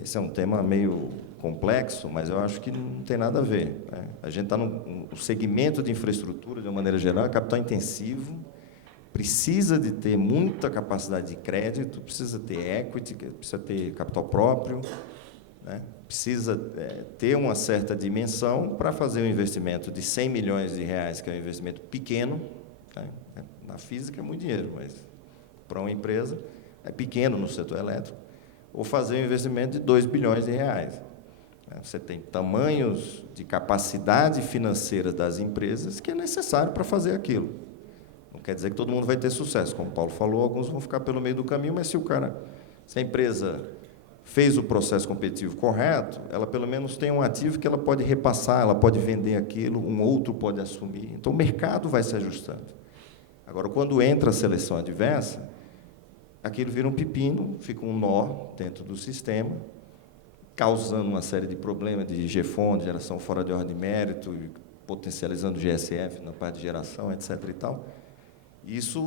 Esse é um tema meio complexo, mas eu acho que não tem nada a ver, né? A gente está no segmento de infraestrutura, de uma maneira geral, é capital intensivo, precisa de ter muita capacidade de crédito, precisa ter equity, precisa ter capital próprio, né? Precisa ter uma certa dimensão para fazer um investimento de 100 milhões de reais, que é um investimento pequeno, né? Na física é muito dinheiro, mas para uma empresa é pequeno no setor elétrico, ou fazer um investimento de 2 bilhões de reais. Você tem tamanhos de capacidade financeira das empresas que é necessário para fazer aquilo. Não quer dizer que todo mundo vai ter sucesso, como o Paulo falou, alguns vão ficar pelo meio do caminho, mas se a empresa fez o processo competitivo correto, ela pelo menos tem um ativo que ela pode repassar, ela pode vender aquilo, um outro pode assumir. Então, o mercado vai se ajustando. Agora, quando entra a seleção adversa, aquilo vira um pepino, fica um nó dentro do sistema, causando uma série de problemas de GFON, de geração fora de ordem de mérito, potencializando o GSF na parte de geração, etc. e tal. Isso,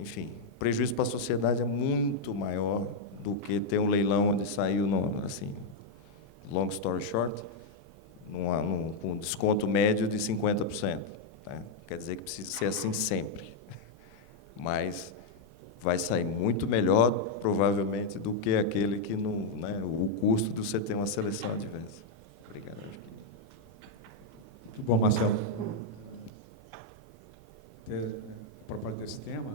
enfim, o prejuízo para a sociedade é muito maior do que ter um leilão onde saiu, assim, long story short, com um desconto médio de 50%. Né? Quer dizer que precisa ser assim sempre. Mas vai sair muito melhor, provavelmente, do que aquele que não, né, o custo de você ter uma seleção adversa. Obrigado. Muito bom, Marcelo. A propósito desse tema,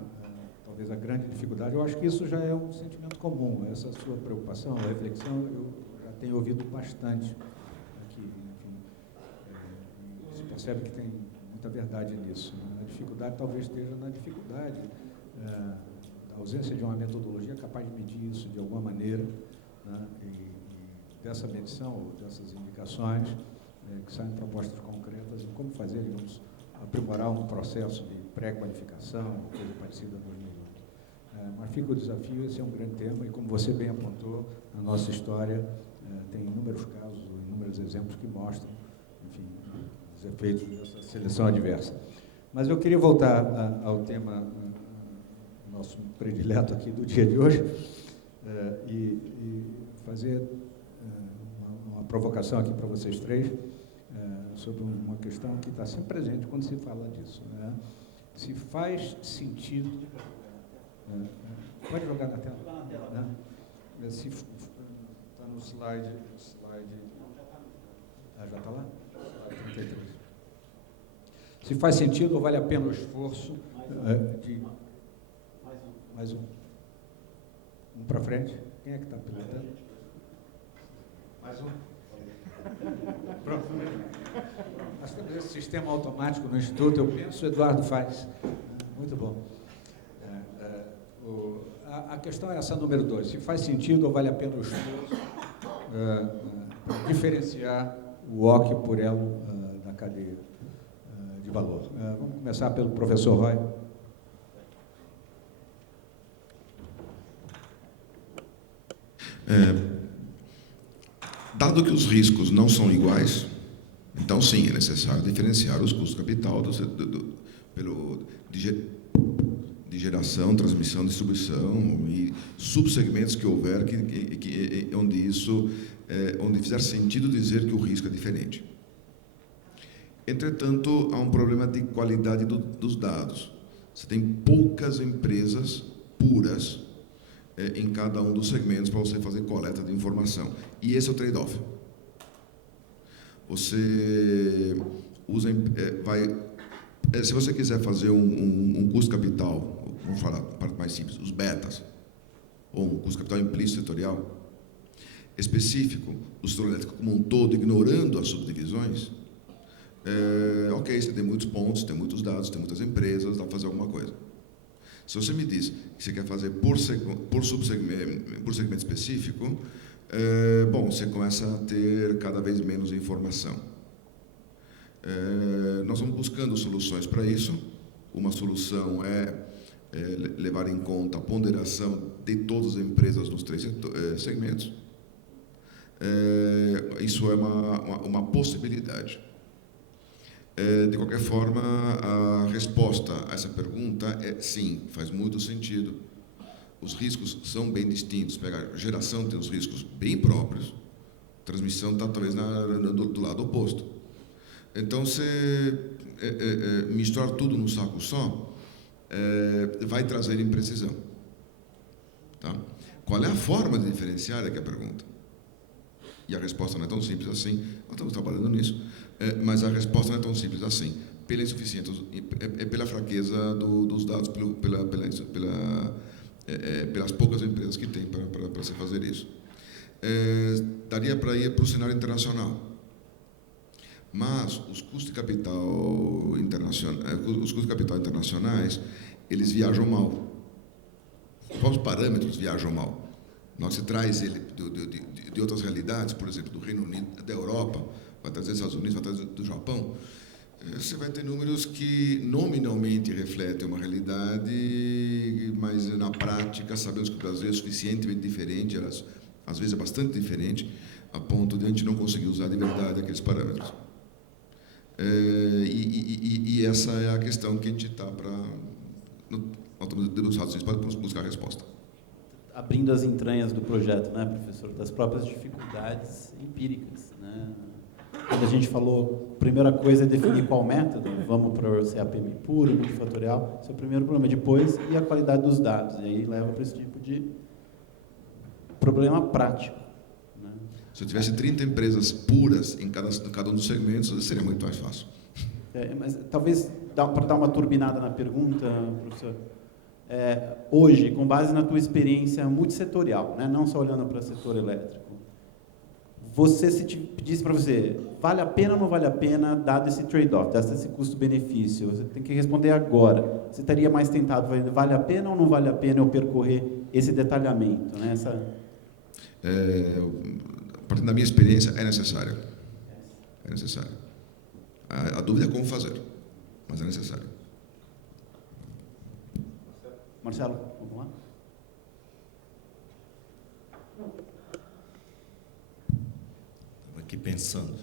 talvez a grande dificuldade, eu acho que isso já é um sentimento comum, essa sua preocupação, a reflexão, eu já tenho ouvido bastante aqui. Enfim, se percebe que tem muita verdade nisso. A dificuldade talvez esteja na dificuldade da ausência de uma metodologia capaz de medir isso de alguma maneira, né, e dessa medição, ou dessas indicações, que saem propostas concretas em como fazer, digamos, aprimorar um processo de pré-qualificação, coisa parecida nos minutos. Mas fica o desafio, esse é um grande tema, e como você bem apontou, na nossa história tem inúmeros casos, inúmeros exemplos que mostram, enfim, os efeitos dessa seleção adversa. Mas eu queria voltar ao tema, nosso predileto aqui do dia de hoje, e fazer uma provocação aqui para vocês três, sobre uma questão que está sempre presente quando se fala disso, né? Se faz sentido... pode jogar na tela? Né? Se está no slide... já está lá? 33. Se faz sentido ou vale a pena o esforço de... Mais um. Um para frente. Quem é que está pilotando? Mais um. Pronto. Nós temos esse sistema automático no Instituto, eu penso, o Eduardo faz. Muito bom. A questão é essa, número 2. Se faz sentido ou vale a pena o esforço diferenciar o OC por elo da cadeia de valor. Vamos começar pelo professor Roy. Dado que os riscos não são iguais, Então, sim, é necessário diferenciar os custos de capital de geração, transmissão, distribuição e subsegmentos que houver onde fizer sentido dizer que o risco é diferente. Entretanto, há um problema de qualidade dos dados. Você tem poucas empresas puras em cada um dos segmentos para você fazer coleta de informação. E esse é o trade-off. Você usa, se você quiser fazer um custo capital, vamos falar a parte mais simples, os betas, ou um custo capital implícito setorial, específico, do setor elétrico como um todo, ignorando as subdivisões, ok, você tem muitos pontos, tem muitos dados, tem muitas empresas, dá para fazer alguma coisa. Se você me diz que você quer fazer por segmento específico, bom, você começa a ter cada vez menos informação. Nós vamos buscando soluções para isso. Uma solução é levar em conta a ponderação de todas as empresas nos 3 segmentos. Isso é uma possibilidade. De qualquer forma, a resposta a essa pergunta é sim, faz muito sentido. Os riscos são bem distintos. A geração tem os riscos bem próprios, a transmissão está talvez do lado oposto. Então, você misturar tudo num saco só vai trazer imprecisão. Tá? Qual é a forma de diferenciar é que é a pergunta. E a resposta não é tão simples assim. Nós estamos trabalhando nisso. Mas a resposta não é tão simples assim. Pela insuficiência, pela fraqueza dos dados, pelas poucas empresas que tem para se fazer isso. Daria para ir para o cenário internacional. Mas os custos de capital internacionais, eles viajam mal. Quais parâmetros viajam mal? Nós se traz ele de outras realidades, por exemplo, do Reino Unido, da Europa, vai trazer dos Estados Unidos, vai trazer do Japão, você vai ter números que nominalmente refletem uma realidade, mas na prática sabemos que o Brasil é suficientemente diferente, às vezes é bastante diferente, a ponto de a gente não conseguir usar de verdade aqueles parâmetros. E essa é a questão que a gente está nós estamos debruçados para buscar a resposta. Abrindo as entranhas do projeto, né, professor, das próprias dificuldades empíricas, né? Quando a gente falou, a primeira coisa é definir qual método, vamos para o CAPM puro, multifatorial, esse é o primeiro problema. Depois, e a qualidade dos dados, e aí leva para esse tipo de problema prático. Né? Se eu tivesse 30 empresas puras em cada um dos segmentos, seria muito mais fácil. Mas talvez, para dar uma turbinada na pergunta, professor, hoje, com base na tua experiência multissetorial, né, não só olhando para o setor elétrico, se te pedisse para você, vale a pena ou não vale a pena, dado esse trade-off, dado esse custo-benefício? Você tem que responder agora. Você estaria mais tentado, vale a pena ou não vale a pena eu percorrer esse detalhamento? Né? A partir da minha experiência, é necessário. É necessário. A dúvida é como fazer, mas é necessário. Marcelo, vamos lá? Aqui pensando.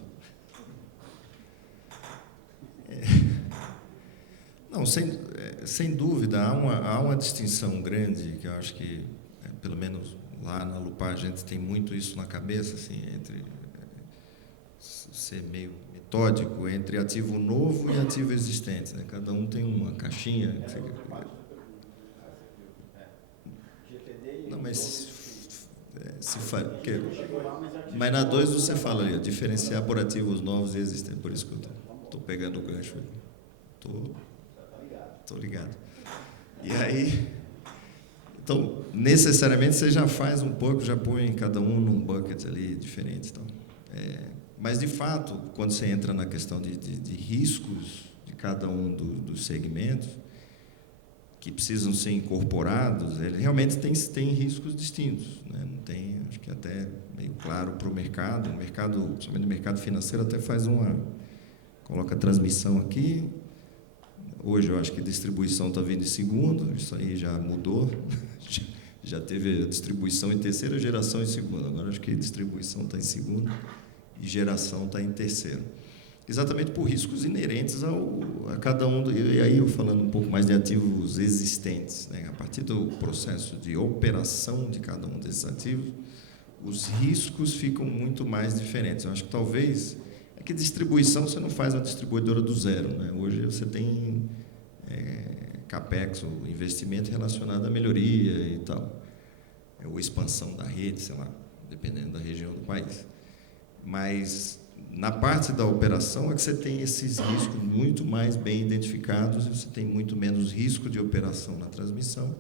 Não, sem dúvida, há uma distinção grande, que eu acho que, pelo menos lá na Alupar, a gente tem muito isso na cabeça, assim, entre ser meio metódico, entre ativo novo e ativo existente. Né? Cada um tem uma caixinha. Não, mas... Mas na 2 você fala ali, diferenciar por ativos novos e existentes. Por isso que eu estou pegando o gancho. Estou ligado. E aí, então, necessariamente você já faz um pouco, já põe cada um num bucket ali diferente. Então, mas, de fato, quando você entra na questão de riscos de cada um dos segmentos, que precisam ser incorporados, ele realmente tem riscos distintos, né? Não tem, acho que até meio claro para o mercado, principalmente o mercado financeiro, até coloca a transmissão aqui. Hoje eu acho que a distribuição está vindo em segundo, isso aí já mudou, já teve a distribuição em terceira, geração em segunda, agora acho que a distribuição está em segundo e geração está em terceiro. exatamente por riscos inerentes a cada um, e aí eu falando um pouco mais de ativos existentes, né? A partir do processo de operação de cada um desses ativos, os riscos ficam muito mais diferentes. Eu acho que talvez, é que distribuição você não faz uma distribuidora do zero, né? Hoje você tem CAPEX, o investimento relacionado à melhoria e tal, ou expansão da rede, sei lá, dependendo da região do país. Mas na parte da operação é que você tem esses riscos muito mais bem identificados e você tem muito menos risco de operação na transmissão.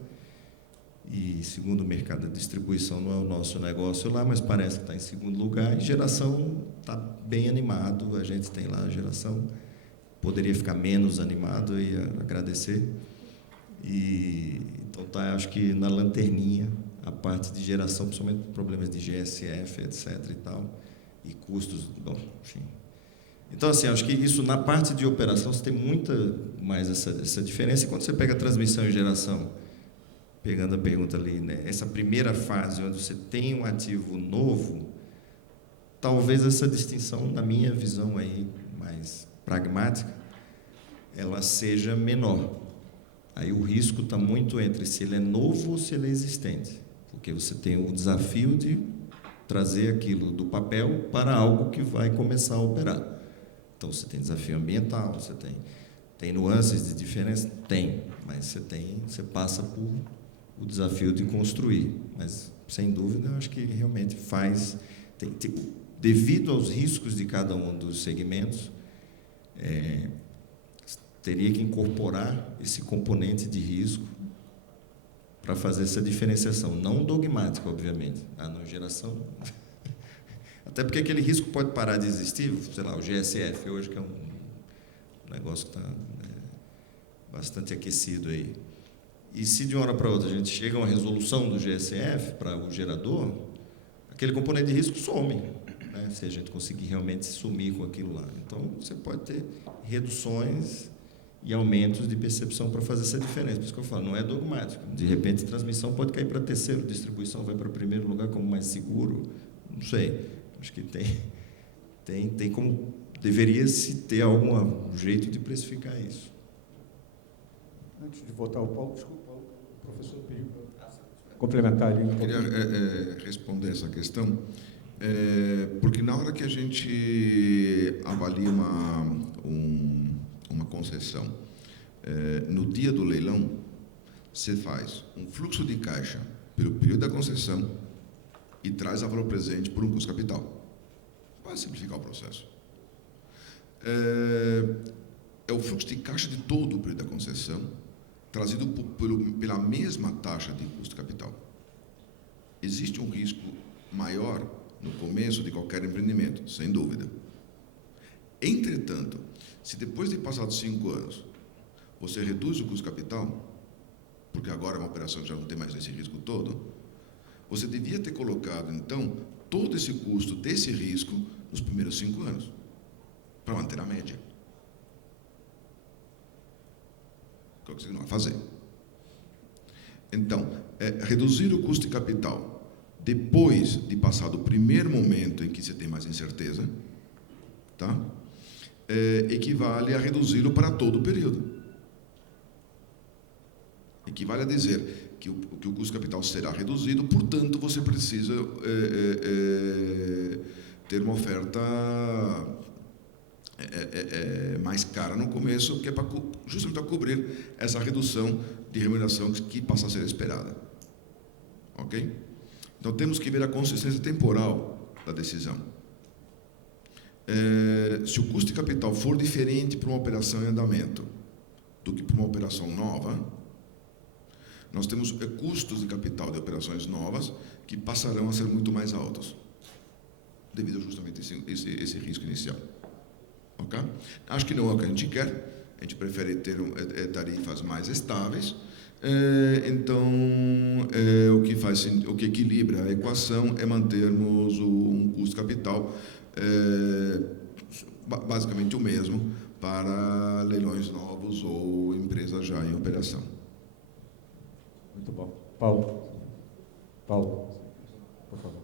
E, segundo o mercado de distribuição, não é o nosso negócio lá, mas parece que está em segundo lugar. E geração está bem animado, a gente tem lá a geração. Poderia ficar menos animado, e agradecer. Então, acho que na lanterninha, a parte de geração, principalmente problemas de GSF, etc. e tal, e custos, bom, enfim. Então, assim, acho que isso, na parte de operação, você tem muita mais essa diferença. E quando você pega a transmissão e geração, pegando a pergunta ali, né, essa primeira fase, onde você tem um ativo novo, talvez essa distinção, na minha visão aí, mais pragmática, ela seja menor. Aí o risco está muito entre se ele é novo ou se ele é existente, porque você tem o desafio de trazer aquilo do papel para algo que vai começar a operar. Então, você tem desafio ambiental, você tem nuances de diferença? Tem, mas você passa por o desafio de construir. Mas, sem dúvida, eu acho que realmente devido aos riscos de cada um dos segmentos, teria que incorporar esse componente de risco para fazer essa diferenciação. Não dogmática, obviamente. Na geração... Até porque aquele risco pode parar de existir, sei lá, o GSF hoje, que é um negócio que está bastante aquecido aí. E se de uma hora para outra a gente chega a uma resolução do GSF para o gerador, aquele componente de risco some, né? Se a gente conseguir realmente sumir com aquilo lá. Então, você pode ter reduções e aumentos de percepção para fazer essa diferença. Por isso que eu falo, não é dogmático. De repente, a transmissão pode cair para terceiro, distribuição vai para primeiro lugar como mais seguro, não sei. Acho que tem como... Deveria-se ter algum jeito de precificar isso. Antes de votar o Paulo, desculpa, o professor pediu para complementar ali. Eu queria responder essa questão, porque na hora que a gente avalia uma concessão, no dia do leilão, você faz um fluxo de caixa pelo período da concessão e traz a valor presente por um custo capital. Vai simplificar o processo. É o fluxo de caixa de todo o período da concessão, trazido pela mesma taxa de custo capital. Existe um risco maior no começo de qualquer empreendimento, sem dúvida. Entretanto, se depois de passados 5 anos, você reduz o custo capital, porque agora é uma operação que já não tem mais esse risco todo, você devia ter colocado, então, todo esse custo desse risco nos primeiros 5 anos, para manter a média. O que você não vai fazer. Então, reduzir o custo de capital depois de passar do primeiro momento em que você tem mais incerteza, tá? Equivale a reduzi-lo para todo o período. Equivale a dizer que o custo de capital será reduzido, portanto, você precisa ter uma oferta mais cara no começo, que é justamente para cobrir essa redução de remuneração que passa a ser esperada. Ok? Então, temos que ver a consistência temporal da decisão. Se o custo de capital for diferente para uma operação em andamento do que para uma operação nova, nós temos custos de capital de operações novas que passarão a ser muito mais altos, devido justamente a esse risco inicial. Okay? Acho que não é o que a gente quer. A gente prefere ter tarifas mais estáveis. Então, o que equilibra a equação é mantermos um custo capital basicamente o mesmo para leilões novos ou empresas já em operação. Muito bom. Paulo, por favor.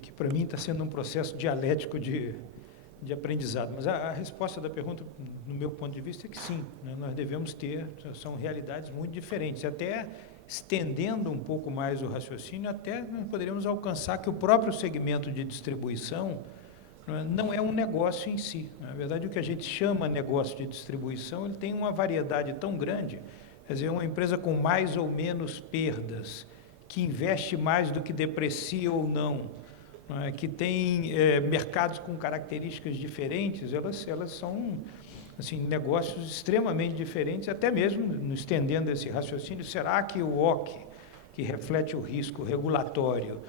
que para mim está sendo um processo dialético de aprendizado. Mas a resposta da pergunta, no meu ponto de vista, é que sim, né, nós devemos ter, são realidades muito diferentes. Até estendendo um pouco mais o raciocínio, até nós poderíamos alcançar que o próprio segmento de distribuição não é um negócio em si. Na verdade, o que a gente chama negócio de distribuição, ele tem uma variedade tão grande, quer dizer, uma empresa com mais ou menos perdas, que investe mais do que deprecia ou não, que tem mercados com características diferentes, elas são assim, negócios extremamente diferentes, até mesmo estendendo esse raciocínio, será que o OC, que reflete o risco regulatório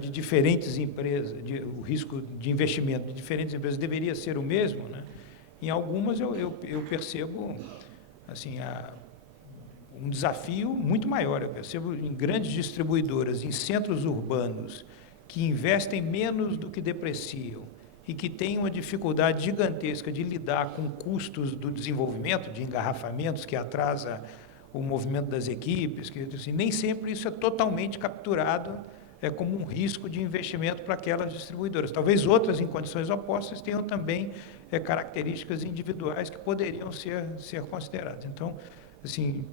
de diferentes empresas, o risco de investimento de diferentes empresas deveria ser o mesmo, né? Em algumas eu percebo assim, um desafio muito maior. Eu percebo em grandes distribuidoras, em centros urbanos, que investem menos do que depreciam e que têm uma dificuldade gigantesca de lidar com custos do desenvolvimento, de engarrafamentos, que atrasa o movimento das equipes, que assim, nem sempre isso é totalmente capturado como um risco de investimento para aquelas distribuidoras. Talvez outras, em condições opostas, tenham também características individuais que poderiam ser consideradas. Então, assim,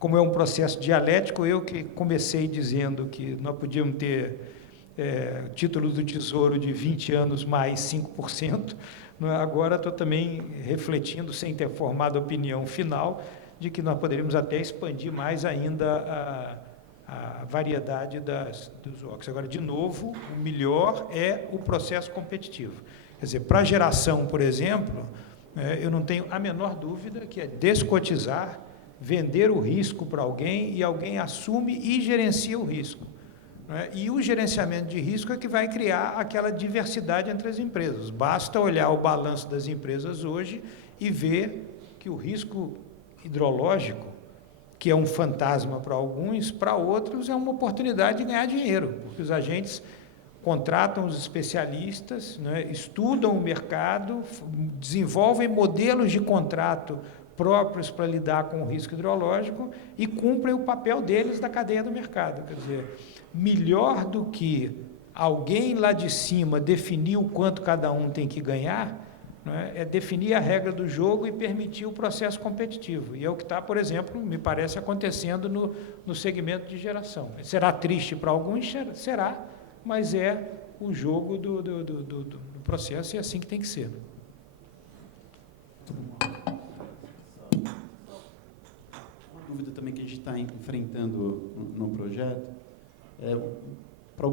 como é um processo dialético, eu que comecei dizendo que nós podíamos ter títulos do Tesouro de 20 anos mais 5%, agora estou também refletindo, sem ter formado opinião final, de que nós poderíamos até expandir mais ainda a variedade dos OCs. Agora, de novo, o melhor é o processo competitivo. Quer dizer, para a geração, por exemplo, eu não tenho a menor dúvida que é descotizar, vender o risco para alguém e alguém assume e gerencia o risco. E o gerenciamento de risco é que vai criar aquela diversidade entre as empresas. Basta olhar o balanço das empresas hoje e ver que o risco hidrológico, que é um fantasma para alguns, para outros é uma oportunidade de ganhar dinheiro, porque os agentes contratam os especialistas, estudam o mercado, desenvolvem modelos de contrato próprios para lidar com o risco hidrológico e cumprem o papel deles na cadeia do mercado. Quer dizer, melhor do que alguém lá de cima definir o quanto cada um tem que ganhar, é definir a regra do jogo e permitir o processo competitivo. E é o que está, por exemplo, me parece, acontecendo no segmento de geração. Será triste para alguns? Será, mas é o jogo do processo e é assim que tem que ser. Dúvida também que a gente está enfrentando no projeto, para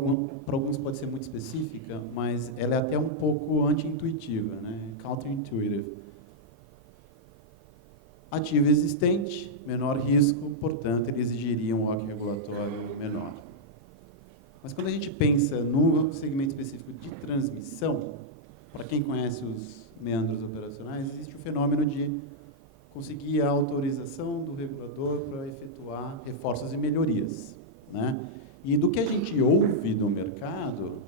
alguns pode ser muito específica, mas ela é até um pouco anti-intuitiva, né? Counterintuitive. Ativo existente, menor risco, portanto, ele exigiria um OC regulatório menor. Mas quando a gente pensa no segmento específico de transmissão, para quem conhece os meandros operacionais, existe o fenômeno de conseguir a autorização do regulador para efetuar reforços e melhorias, né? E do que a gente ouve do mercado,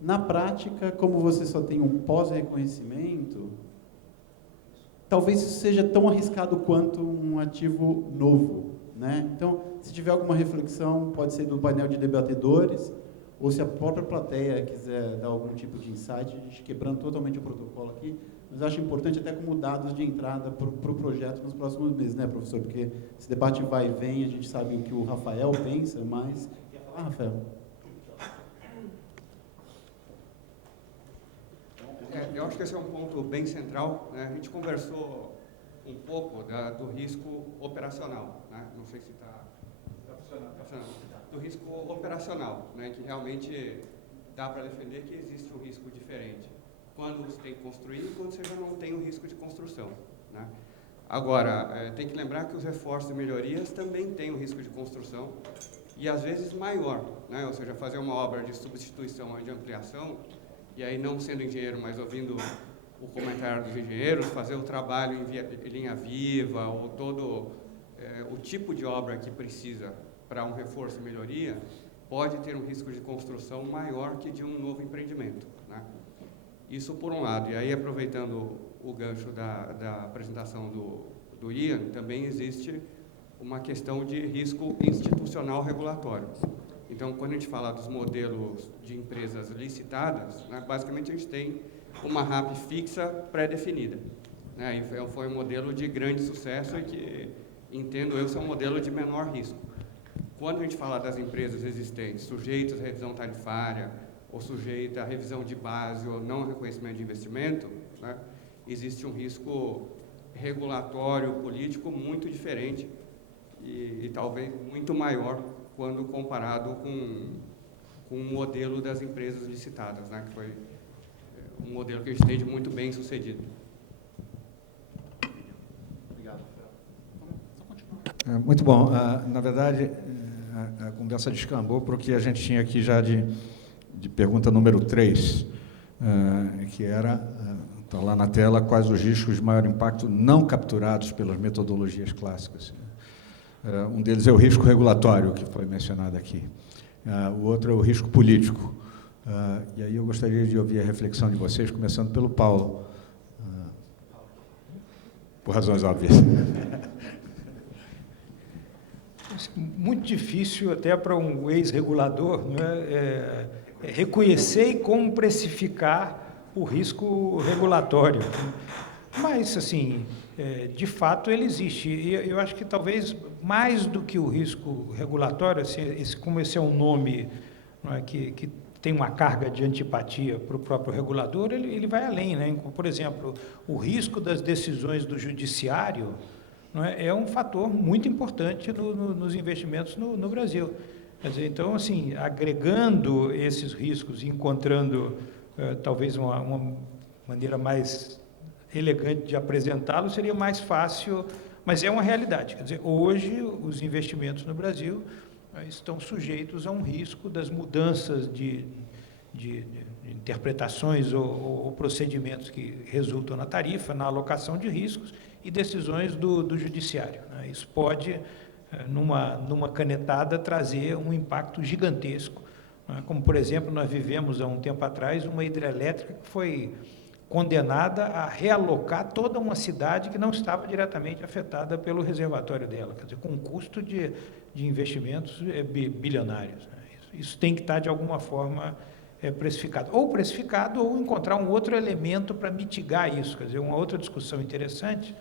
na prática, como você só tem um pós-reconhecimento, talvez isso seja tão arriscado quanto um ativo novo, né? Então, se tiver alguma reflexão, pode ser do painel de debatedores, ou se a própria plateia quiser dar algum tipo de insight, a gente quebrando totalmente o protocolo aqui, mas acho importante até como dados de entrada para o projeto nos próximos meses, né, professor? Porque esse debate vai e vem, a gente sabe o que o Rafael pensa, mas... Quer falar, Rafael? Eu acho que esse é um ponto bem central, né? A gente conversou um pouco do risco operacional, né? Não sei se está funcionando. Do risco operacional, né? Que realmente dá para defender que existe um risco diferente quando você tem que construir e quando você já não tem o risco de construção, né? Agora, tem que lembrar que os reforços e melhorias também têm o risco de construção e às vezes maior, né? Ou seja, fazer uma obra de substituição ou de ampliação, e aí não sendo engenheiro, mas ouvindo o comentário dos engenheiros, fazer o trabalho em linha viva, ou todo o tipo de obra que precisa para um reforço e melhoria, pode ter um risco de construção maior que de um novo empreendimento, né? Isso por um lado. E aí, aproveitando o gancho da apresentação do Ian, também existe uma questão de risco institucional regulatório. Então, quando a gente fala dos modelos de empresas licitadas, né, basicamente a gente tem uma RAP fixa pré-definida, né, e foi um modelo de grande sucesso e que, entendo eu, é um modelo de menor risco. Quando a gente fala das empresas existentes, sujeitas à revisão tarifária, ou sujeita à revisão de base ou não reconhecimento de investimento, né, existe um risco regulatório, político muito diferente e talvez muito maior quando comparado com o modelo das empresas licitadas, né, que foi um modelo que a gente tem de muito bem sucedido. Obrigado, Muito bom. Na verdade, a conversa descambou para o que a gente tinha aqui já de pergunta número 3, que era, está lá na tela, quais os riscos de maior impacto não capturados pelas metodologias clássicas. Um deles é o risco regulatório, que foi mencionado aqui. O outro é o risco político. E aí eu gostaria de ouvir a reflexão de vocês, começando pelo Paulo, por razões óbvias. Muito difícil até para um ex-regulador, né, reconhecer e como precificar o risco regulatório. Mas, assim, de fato, ele existe. E eu acho que talvez mais do que o risco regulatório, como esse é um nome, não é, que tem uma carga de antipatia para o próprio regulador, ele vai além, né? Por exemplo, o risco das decisões do judiciário, não é um fator muito importante nos investimentos no Brasil. Quer dizer, então, assim, agregando esses riscos e encontrando talvez uma maneira mais elegante de apresentá-lo, seria mais fácil, mas é uma realidade. Quer dizer, hoje os investimentos no Brasil estão sujeitos a um risco das mudanças de interpretações ou procedimentos que resultam na tarifa, na alocação de riscos e decisões do judiciário, né? Isso pode, numa canetada, trazer um impacto gigantesco, né? Como, por exemplo, nós vivemos há um tempo atrás uma hidrelétrica que foi condenada a realocar toda uma cidade que não estava diretamente afetada pelo reservatório dela, quer dizer, com um custo de investimentos bilionários, né? Isso tem que estar, de alguma forma, precificado, ou encontrar um outro elemento para mitigar isso. Quer dizer, uma outra discussão interessante,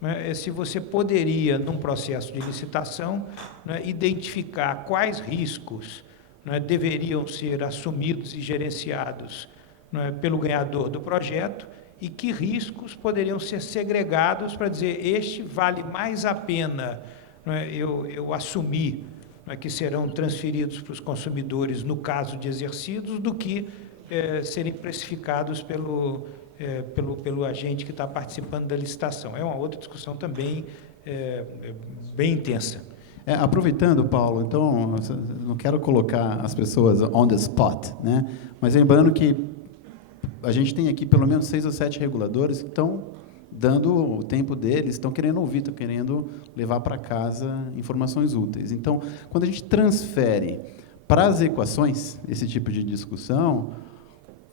né, é se você poderia, num processo de licitação, né, identificar quais riscos, né, deveriam ser assumidos e gerenciados, né, pelo ganhador do projeto e que riscos poderiam ser segregados para dizer, este vale mais a pena, né, eu assumir, né, que serão transferidos para os consumidores no caso de exercidos, do que serem precificados pelo agente que está participando da licitação. É uma outra discussão também bem intensa. Aproveitando, Paulo, então, não quero colocar as pessoas on the spot, né? Mas lembrando que a gente tem aqui pelo menos 6 ou 7 reguladores que estão dando o tempo deles, estão querendo ouvir, estão querendo levar para casa informações úteis. Então, quando a gente transfere para as equações esse tipo de discussão,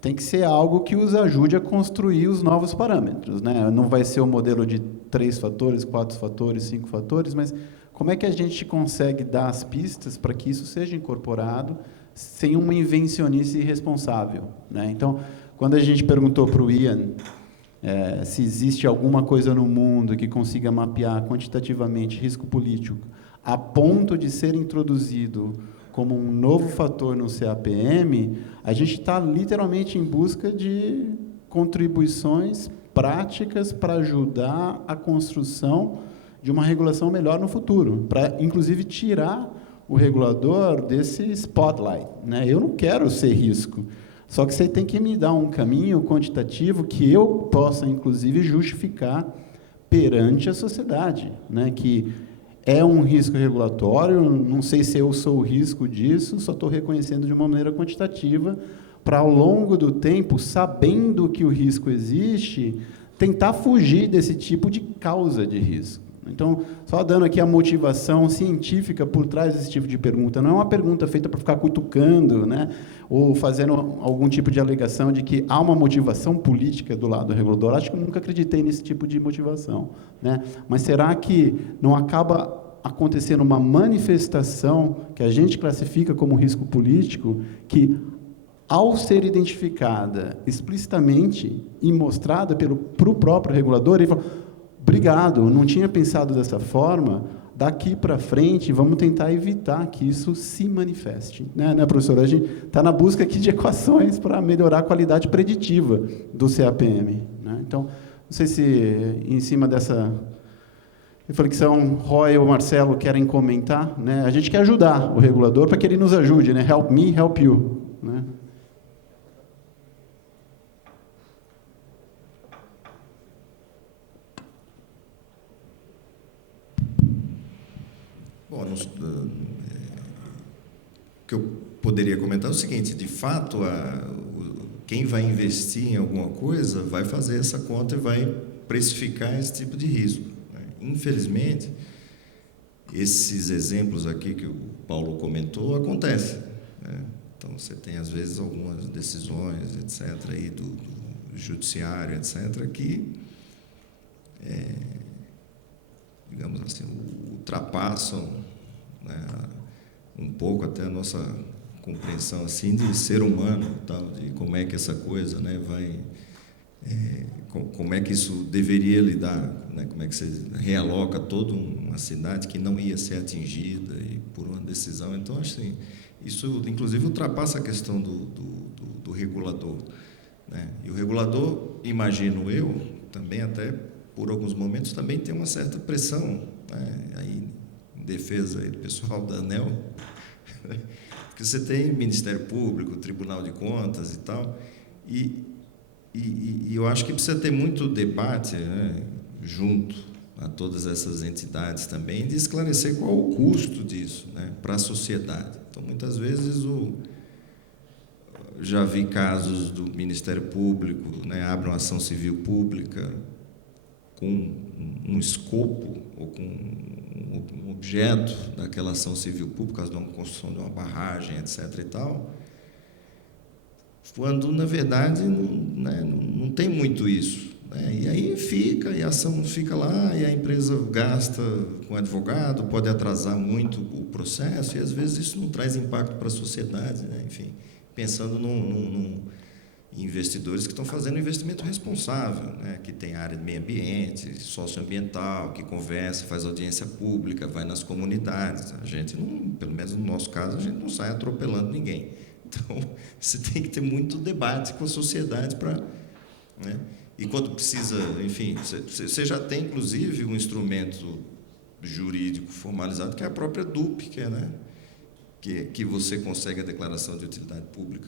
tem que ser algo que os ajude a construir os novos parâmetros, né? Não vai ser o modelo de 3 fatores, 4 fatores, 5 fatores, mas como é que a gente consegue dar as pistas para que isso seja incorporado sem uma invencionice irresponsável, né? Então, quando a gente perguntou para o Ian se existe alguma coisa no mundo que consiga mapear quantitativamente risco político a ponto de ser introduzido como um novo fator no CAPM, a gente está literalmente em busca de contribuições práticas para ajudar a construção de uma regulação melhor no futuro, para, inclusive, tirar o regulador desse spotlight, né? Eu não quero ser risco, só que você tem que me dar um caminho quantitativo que eu possa, inclusive, justificar perante a sociedade, né? Que é um risco regulatório, não sei se eu sou o risco disso, só estou reconhecendo de uma maneira quantitativa, para, ao longo do tempo, sabendo que o risco existe, tentar fugir desse tipo de causa de risco. Então, só dando aqui a motivação científica por trás desse tipo de pergunta. Não é uma pergunta feita para ficar cutucando, né, ou fazendo algum tipo de alegação de que há uma motivação política do lado do regulador. Acho que eu nunca acreditei nesse tipo de motivação, né? Mas será que não acaba acontecendo uma manifestação que a gente classifica como risco político, que, ao ser identificada explicitamente e mostrada para o próprio regulador, ele fala, obrigado, não tinha pensado dessa forma, daqui para frente vamos tentar evitar que isso se manifeste. Né, professora? A gente está na busca aqui de equações para melhorar a qualidade preditiva do CAPM. Né? Então, não sei se em cima dessa reflexão, Roy ou Marcelo querem comentar. Né? A gente quer ajudar o regulador para que ele nos ajude. Né? Help me, help you. Né? Bom, o que eu poderia comentar é o seguinte, de fato, quem vai investir em alguma coisa vai fazer essa conta e vai precificar esse tipo de risco. Né? Infelizmente, esses exemplos aqui que o Paulo comentou acontecem. Né? Então, você tem, às vezes, algumas decisões, etc., aí do judiciário, etc., que, digamos assim, ultrapassam, né, um pouco até a nossa compreensão assim de ser humano, tal, de como é que essa coisa, né, vai, como é que isso deveria lidar, né, como é que você realoca toda uma cidade que não ia ser atingida e por uma decisão. Então, assim, isso inclusive ultrapassa a questão do regulador, né? E o regulador, imagino eu, também até por alguns momentos também tem uma certa pressão, né, aí em defesa aí do pessoal da ANEEL, porque você tem Ministério Público, Tribunal de Contas e tal, e eu acho que precisa ter muito debate, né, junto a todas essas entidades também, de esclarecer qual o custo disso, né, para a sociedade. Então, muitas vezes, já vi casos do Ministério Público, né, abre uma ação civil pública com um escopo ou com um objeto daquela ação civil pública, por causa de uma construção de uma barragem, etc. e tal, quando, na verdade, não tem muito isso. Né? E aí fica, e a ação fica lá, e a empresa gasta com advogado, pode atrasar muito o processo, e às vezes isso não traz impacto para a sociedade, né? Enfim, pensando em investidores que estão fazendo um investimento responsável, né? Que tem área de meio ambiente, socioambiental, que conversa, faz audiência pública, vai nas comunidades. A gente não, pelo menos no nosso caso, a gente não sai atropelando ninguém. Então, você tem que ter muito debate com a sociedade para, né? E quando precisa, enfim, você já tem, inclusive, um instrumento jurídico formalizado, que é a própria DUP, que é, né, que você consegue a declaração de utilidade pública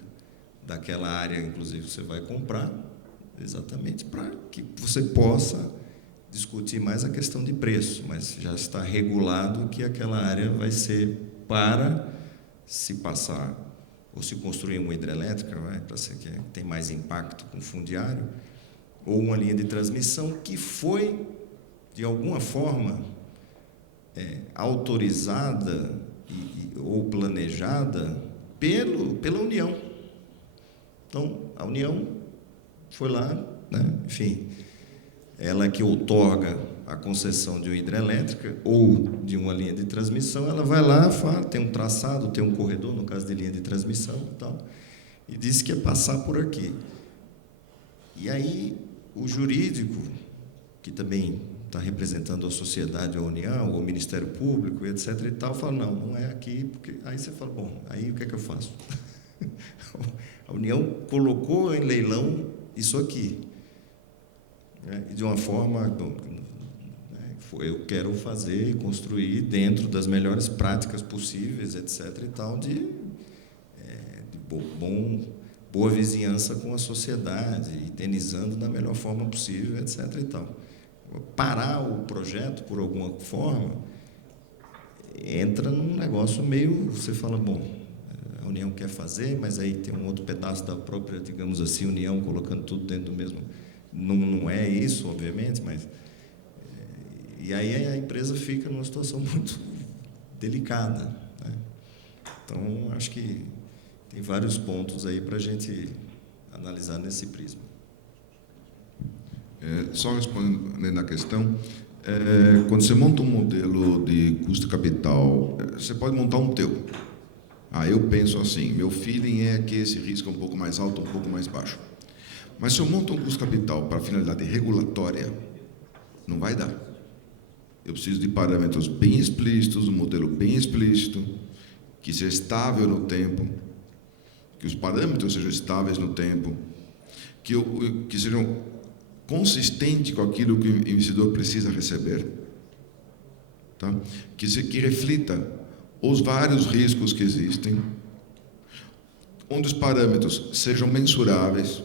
daquela área, inclusive, você vai comprar, exatamente para que você possa discutir mais a questão de preço, mas já está regulado que aquela área vai ser para se passar, ou se construir uma hidrelétrica, para ser que tem mais impacto com fundiário, ou uma linha de transmissão que foi, de alguma forma, autorizada ou planejada pela União. Então, a União foi lá, né, enfim, ela que outorga a concessão de uma hidrelétrica ou de uma linha de transmissão, ela vai lá, fala, tem um traçado, tem um corredor, no caso de linha de transmissão e tal, e diz que é passar por aqui. E aí, o jurídico, que também está representando a sociedade, a União, o Ministério Público, etc. e tal, fala, não é aqui, porque... Aí você fala, bom, aí o que é que eu faço? A União colocou em leilão isso aqui, né? E de uma forma, eu quero fazer e construir dentro das melhores práticas possíveis, etc. e tal, de boa vizinhança com a sociedade, higienizando da melhor forma possível, etc. e tal. Parar o projeto, por alguma forma, entra num negócio meio... Você fala, bom, a União quer fazer, mas aí tem um outro pedaço da própria, digamos assim, União, colocando tudo dentro do mesmo... Não é isso, obviamente, mas... E aí a empresa fica numa situação muito delicada, né? Então, acho que tem vários pontos aí para a gente analisar nesse prisma. Só respondendo à questão, Quando você monta um modelo de custo capital, você pode montar um teu. Eu penso assim, meu feeling é que esse risco é um pouco mais alto, um pouco mais baixo. Mas se eu monto um custo capital para finalidade regulatória, não vai dar. Eu preciso de parâmetros bem explícitos, um modelo bem explícito, que seja estável no tempo, que os parâmetros sejam estáveis no tempo, que sejam consistentes com aquilo que o investidor precisa receber, tá? Que reflita os vários riscos que existem, onde os parâmetros sejam mensuráveis,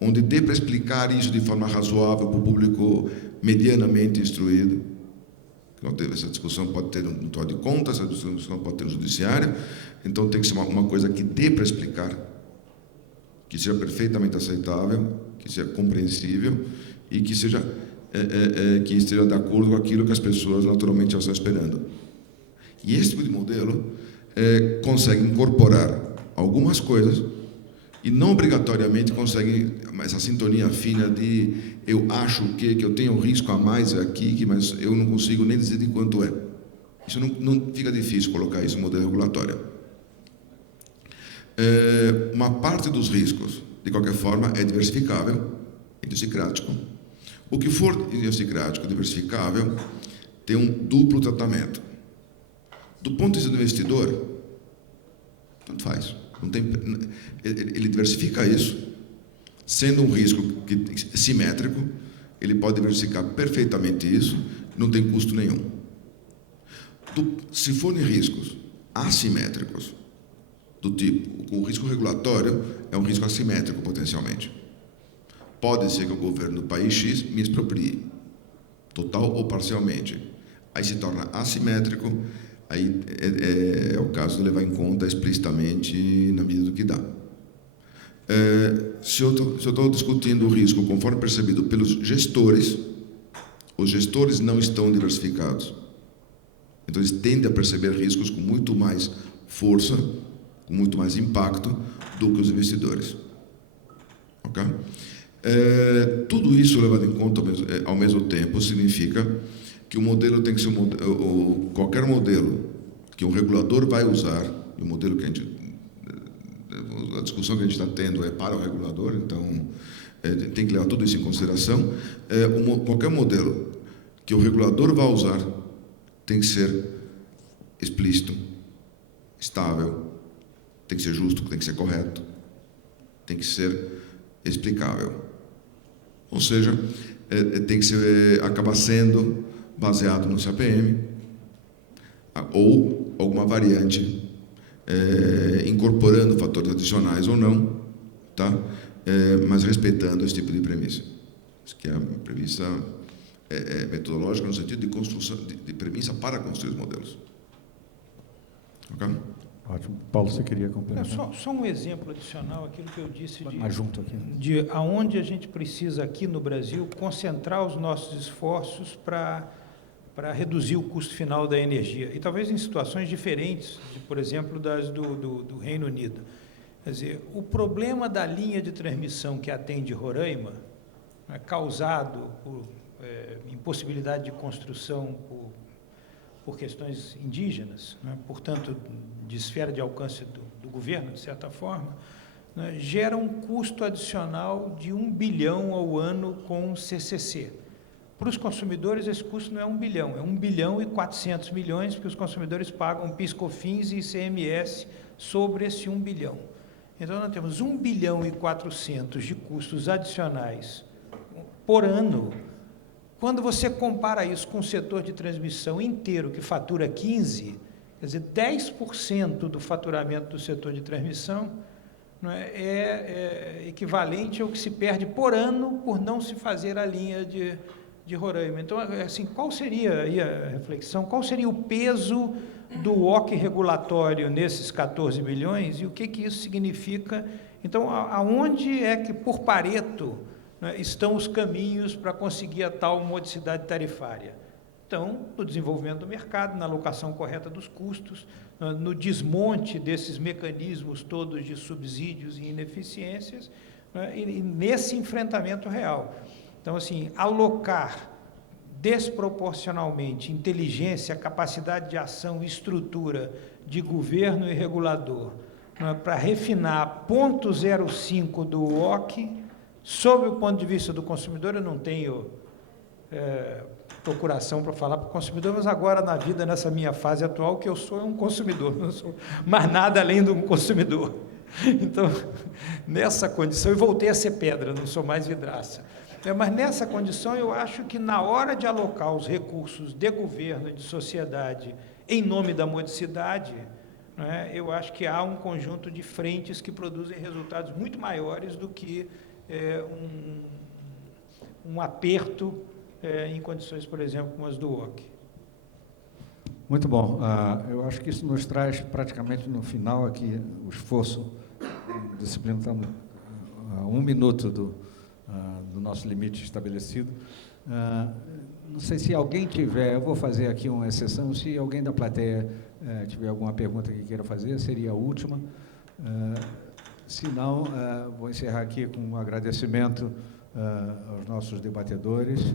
onde dê para explicar isso de forma razoável para o público medianamente instruído. Essa discussão pode ter no Tribunal de Contas, essa discussão pode ter no Judiciário, então tem que ser uma coisa que dê para explicar, que seja perfeitamente aceitável, que seja compreensível e que esteja de acordo com aquilo que as pessoas naturalmente já estão esperando. E esse tipo de modelo consegue incorporar algumas coisas e não obrigatoriamente consegue essa sintonia fina de eu acho que eu tenho um risco a mais aqui, mas eu não consigo nem dizer de quanto é. Isso não fica difícil colocar isso no modelo regulatório. Uma parte dos riscos, de qualquer forma, é diversificável, idiosincrático. O que for idiosincrático, diversificável, tem um duplo tratamento. Do ponto de vista do investidor, tanto faz. Ele diversifica isso, sendo um risco simétrico, ele pode diversificar perfeitamente isso, não tem custo nenhum. Se forem riscos assimétricos, do tipo, o risco regulatório é um risco assimétrico potencialmente. Pode ser que o governo do país X me exproprie, total ou parcialmente. Aí se torna assimétrico, aí é o caso de levar em conta explicitamente na medida do que dá. Se eu estou discutindo o risco conforme percebido pelos gestores, os gestores não estão diversificados. Então eles tendem a perceber riscos com muito mais força, com muito mais impacto do que os investidores. Ok? Tudo isso levado em conta ao mesmo tempo significa que o modelo tem que ser qualquer modelo que um regulador vai usar, e o modelo que a discussão que a gente está tendo é para o regulador, então tem que levar tudo isso em consideração. Qualquer modelo que o regulador vai usar tem que ser explícito, estável, tem que ser justo, tem que ser correto, tem que ser explicável. Ou seja, tem que acabar sendo baseado no CAPM ou alguma variante incorporando fatores adicionais ou não, tá? Mas respeitando esse tipo de premissa. Isso que é a premissa metodológica no sentido de construção, de premissa para construir os modelos. Ok? Ótimo. Paulo, você queria complementar? Só um exemplo adicional àquilo que eu disse Mais junto aqui. de aonde a gente precisa aqui no Brasil concentrar os nossos esforços para reduzir o custo final da energia. E talvez em situações diferentes, por exemplo, das do Reino Unido. Quer dizer, o problema da linha de transmissão que atende Roraima, causado por impossibilidade de construção por questões indígenas, portanto, de esfera de alcance do governo, de certa forma, gera um custo adicional de 1 bilhão ao ano com CCC. Para os consumidores, esse custo não é 1 bilhão, é 1 bilhão e 400 milhões, porque os consumidores pagam PIS/COFINS e ICMS sobre esse 1 bilhão. Então, nós temos 1 bilhão e 400 de custos adicionais por ano. Quando você compara isso com o setor de transmissão inteiro, que fatura 15, quer dizer, 10% do faturamento do setor de transmissão é equivalente ao que se perde por ano por não se fazer a linha de Roraima. Então, assim, qual seria aí a reflexão? Qual seria o peso do OC regulatório nesses 14 bilhões e o que isso significa? Então, aonde é que, por Pareto, estão os caminhos para conseguir a tal modicidade tarifária? Então, no desenvolvimento do mercado, na alocação correta dos custos, no desmonte desses mecanismos todos de subsídios e ineficiências, e nesse enfrentamento real. Então, assim, alocar desproporcionalmente inteligência, capacidade de ação, estrutura de governo e regulador, não é, para refinar 0,05 do WOC, sob o ponto de vista do consumidor, eu não tenho procuração para falar para o consumidor, mas agora na vida, nessa minha fase atual, o que eu sou é um consumidor, não sou mais nada além de um consumidor. Então, nessa condição, eu voltei a ser pedra, não sou mais vidraça. Mas nessa condição, eu acho que na hora de alocar os recursos de governo e de sociedade em nome da modicidade, né, eu acho que há um conjunto de frentes que produzem resultados muito maiores do que um aperto em condições, por exemplo, como as do WOC. Muito bom. Eu acho que isso nos traz praticamente no final aqui o esforço. Disciplina está a 1 minuto do nosso limite estabelecido. Não sei se alguém tiver, eu vou fazer aqui uma exceção, se alguém da plateia tiver alguma pergunta que queira fazer, seria a última. Se não, vou encerrar aqui com um agradecimento aos nossos debatedores.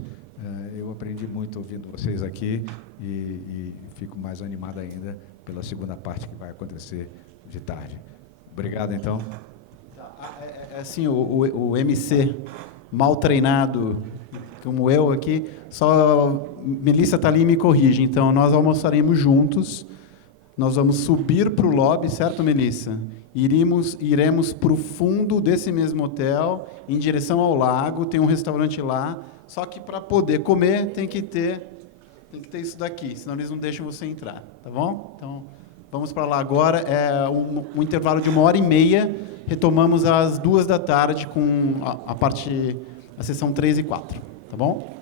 Eu aprendi muito ouvindo vocês aqui e fico mais animado ainda pela segunda parte que vai acontecer de tarde. Obrigado, então. Assim, o MC mal treinado, como eu aqui, só Melissa está ali e me corrige. Então, nós almoçaremos juntos, nós vamos subir para o lobby, certo, Melissa? Iremos para o fundo desse mesmo hotel, em direção ao lago, tem um restaurante lá, só que para poder comer tem que ter isso daqui, senão eles não deixam você entrar, tá bom? Então, vamos para lá agora, um intervalo de 1h30, retomamos às 14h com a sessão 3 e 4, tá bom?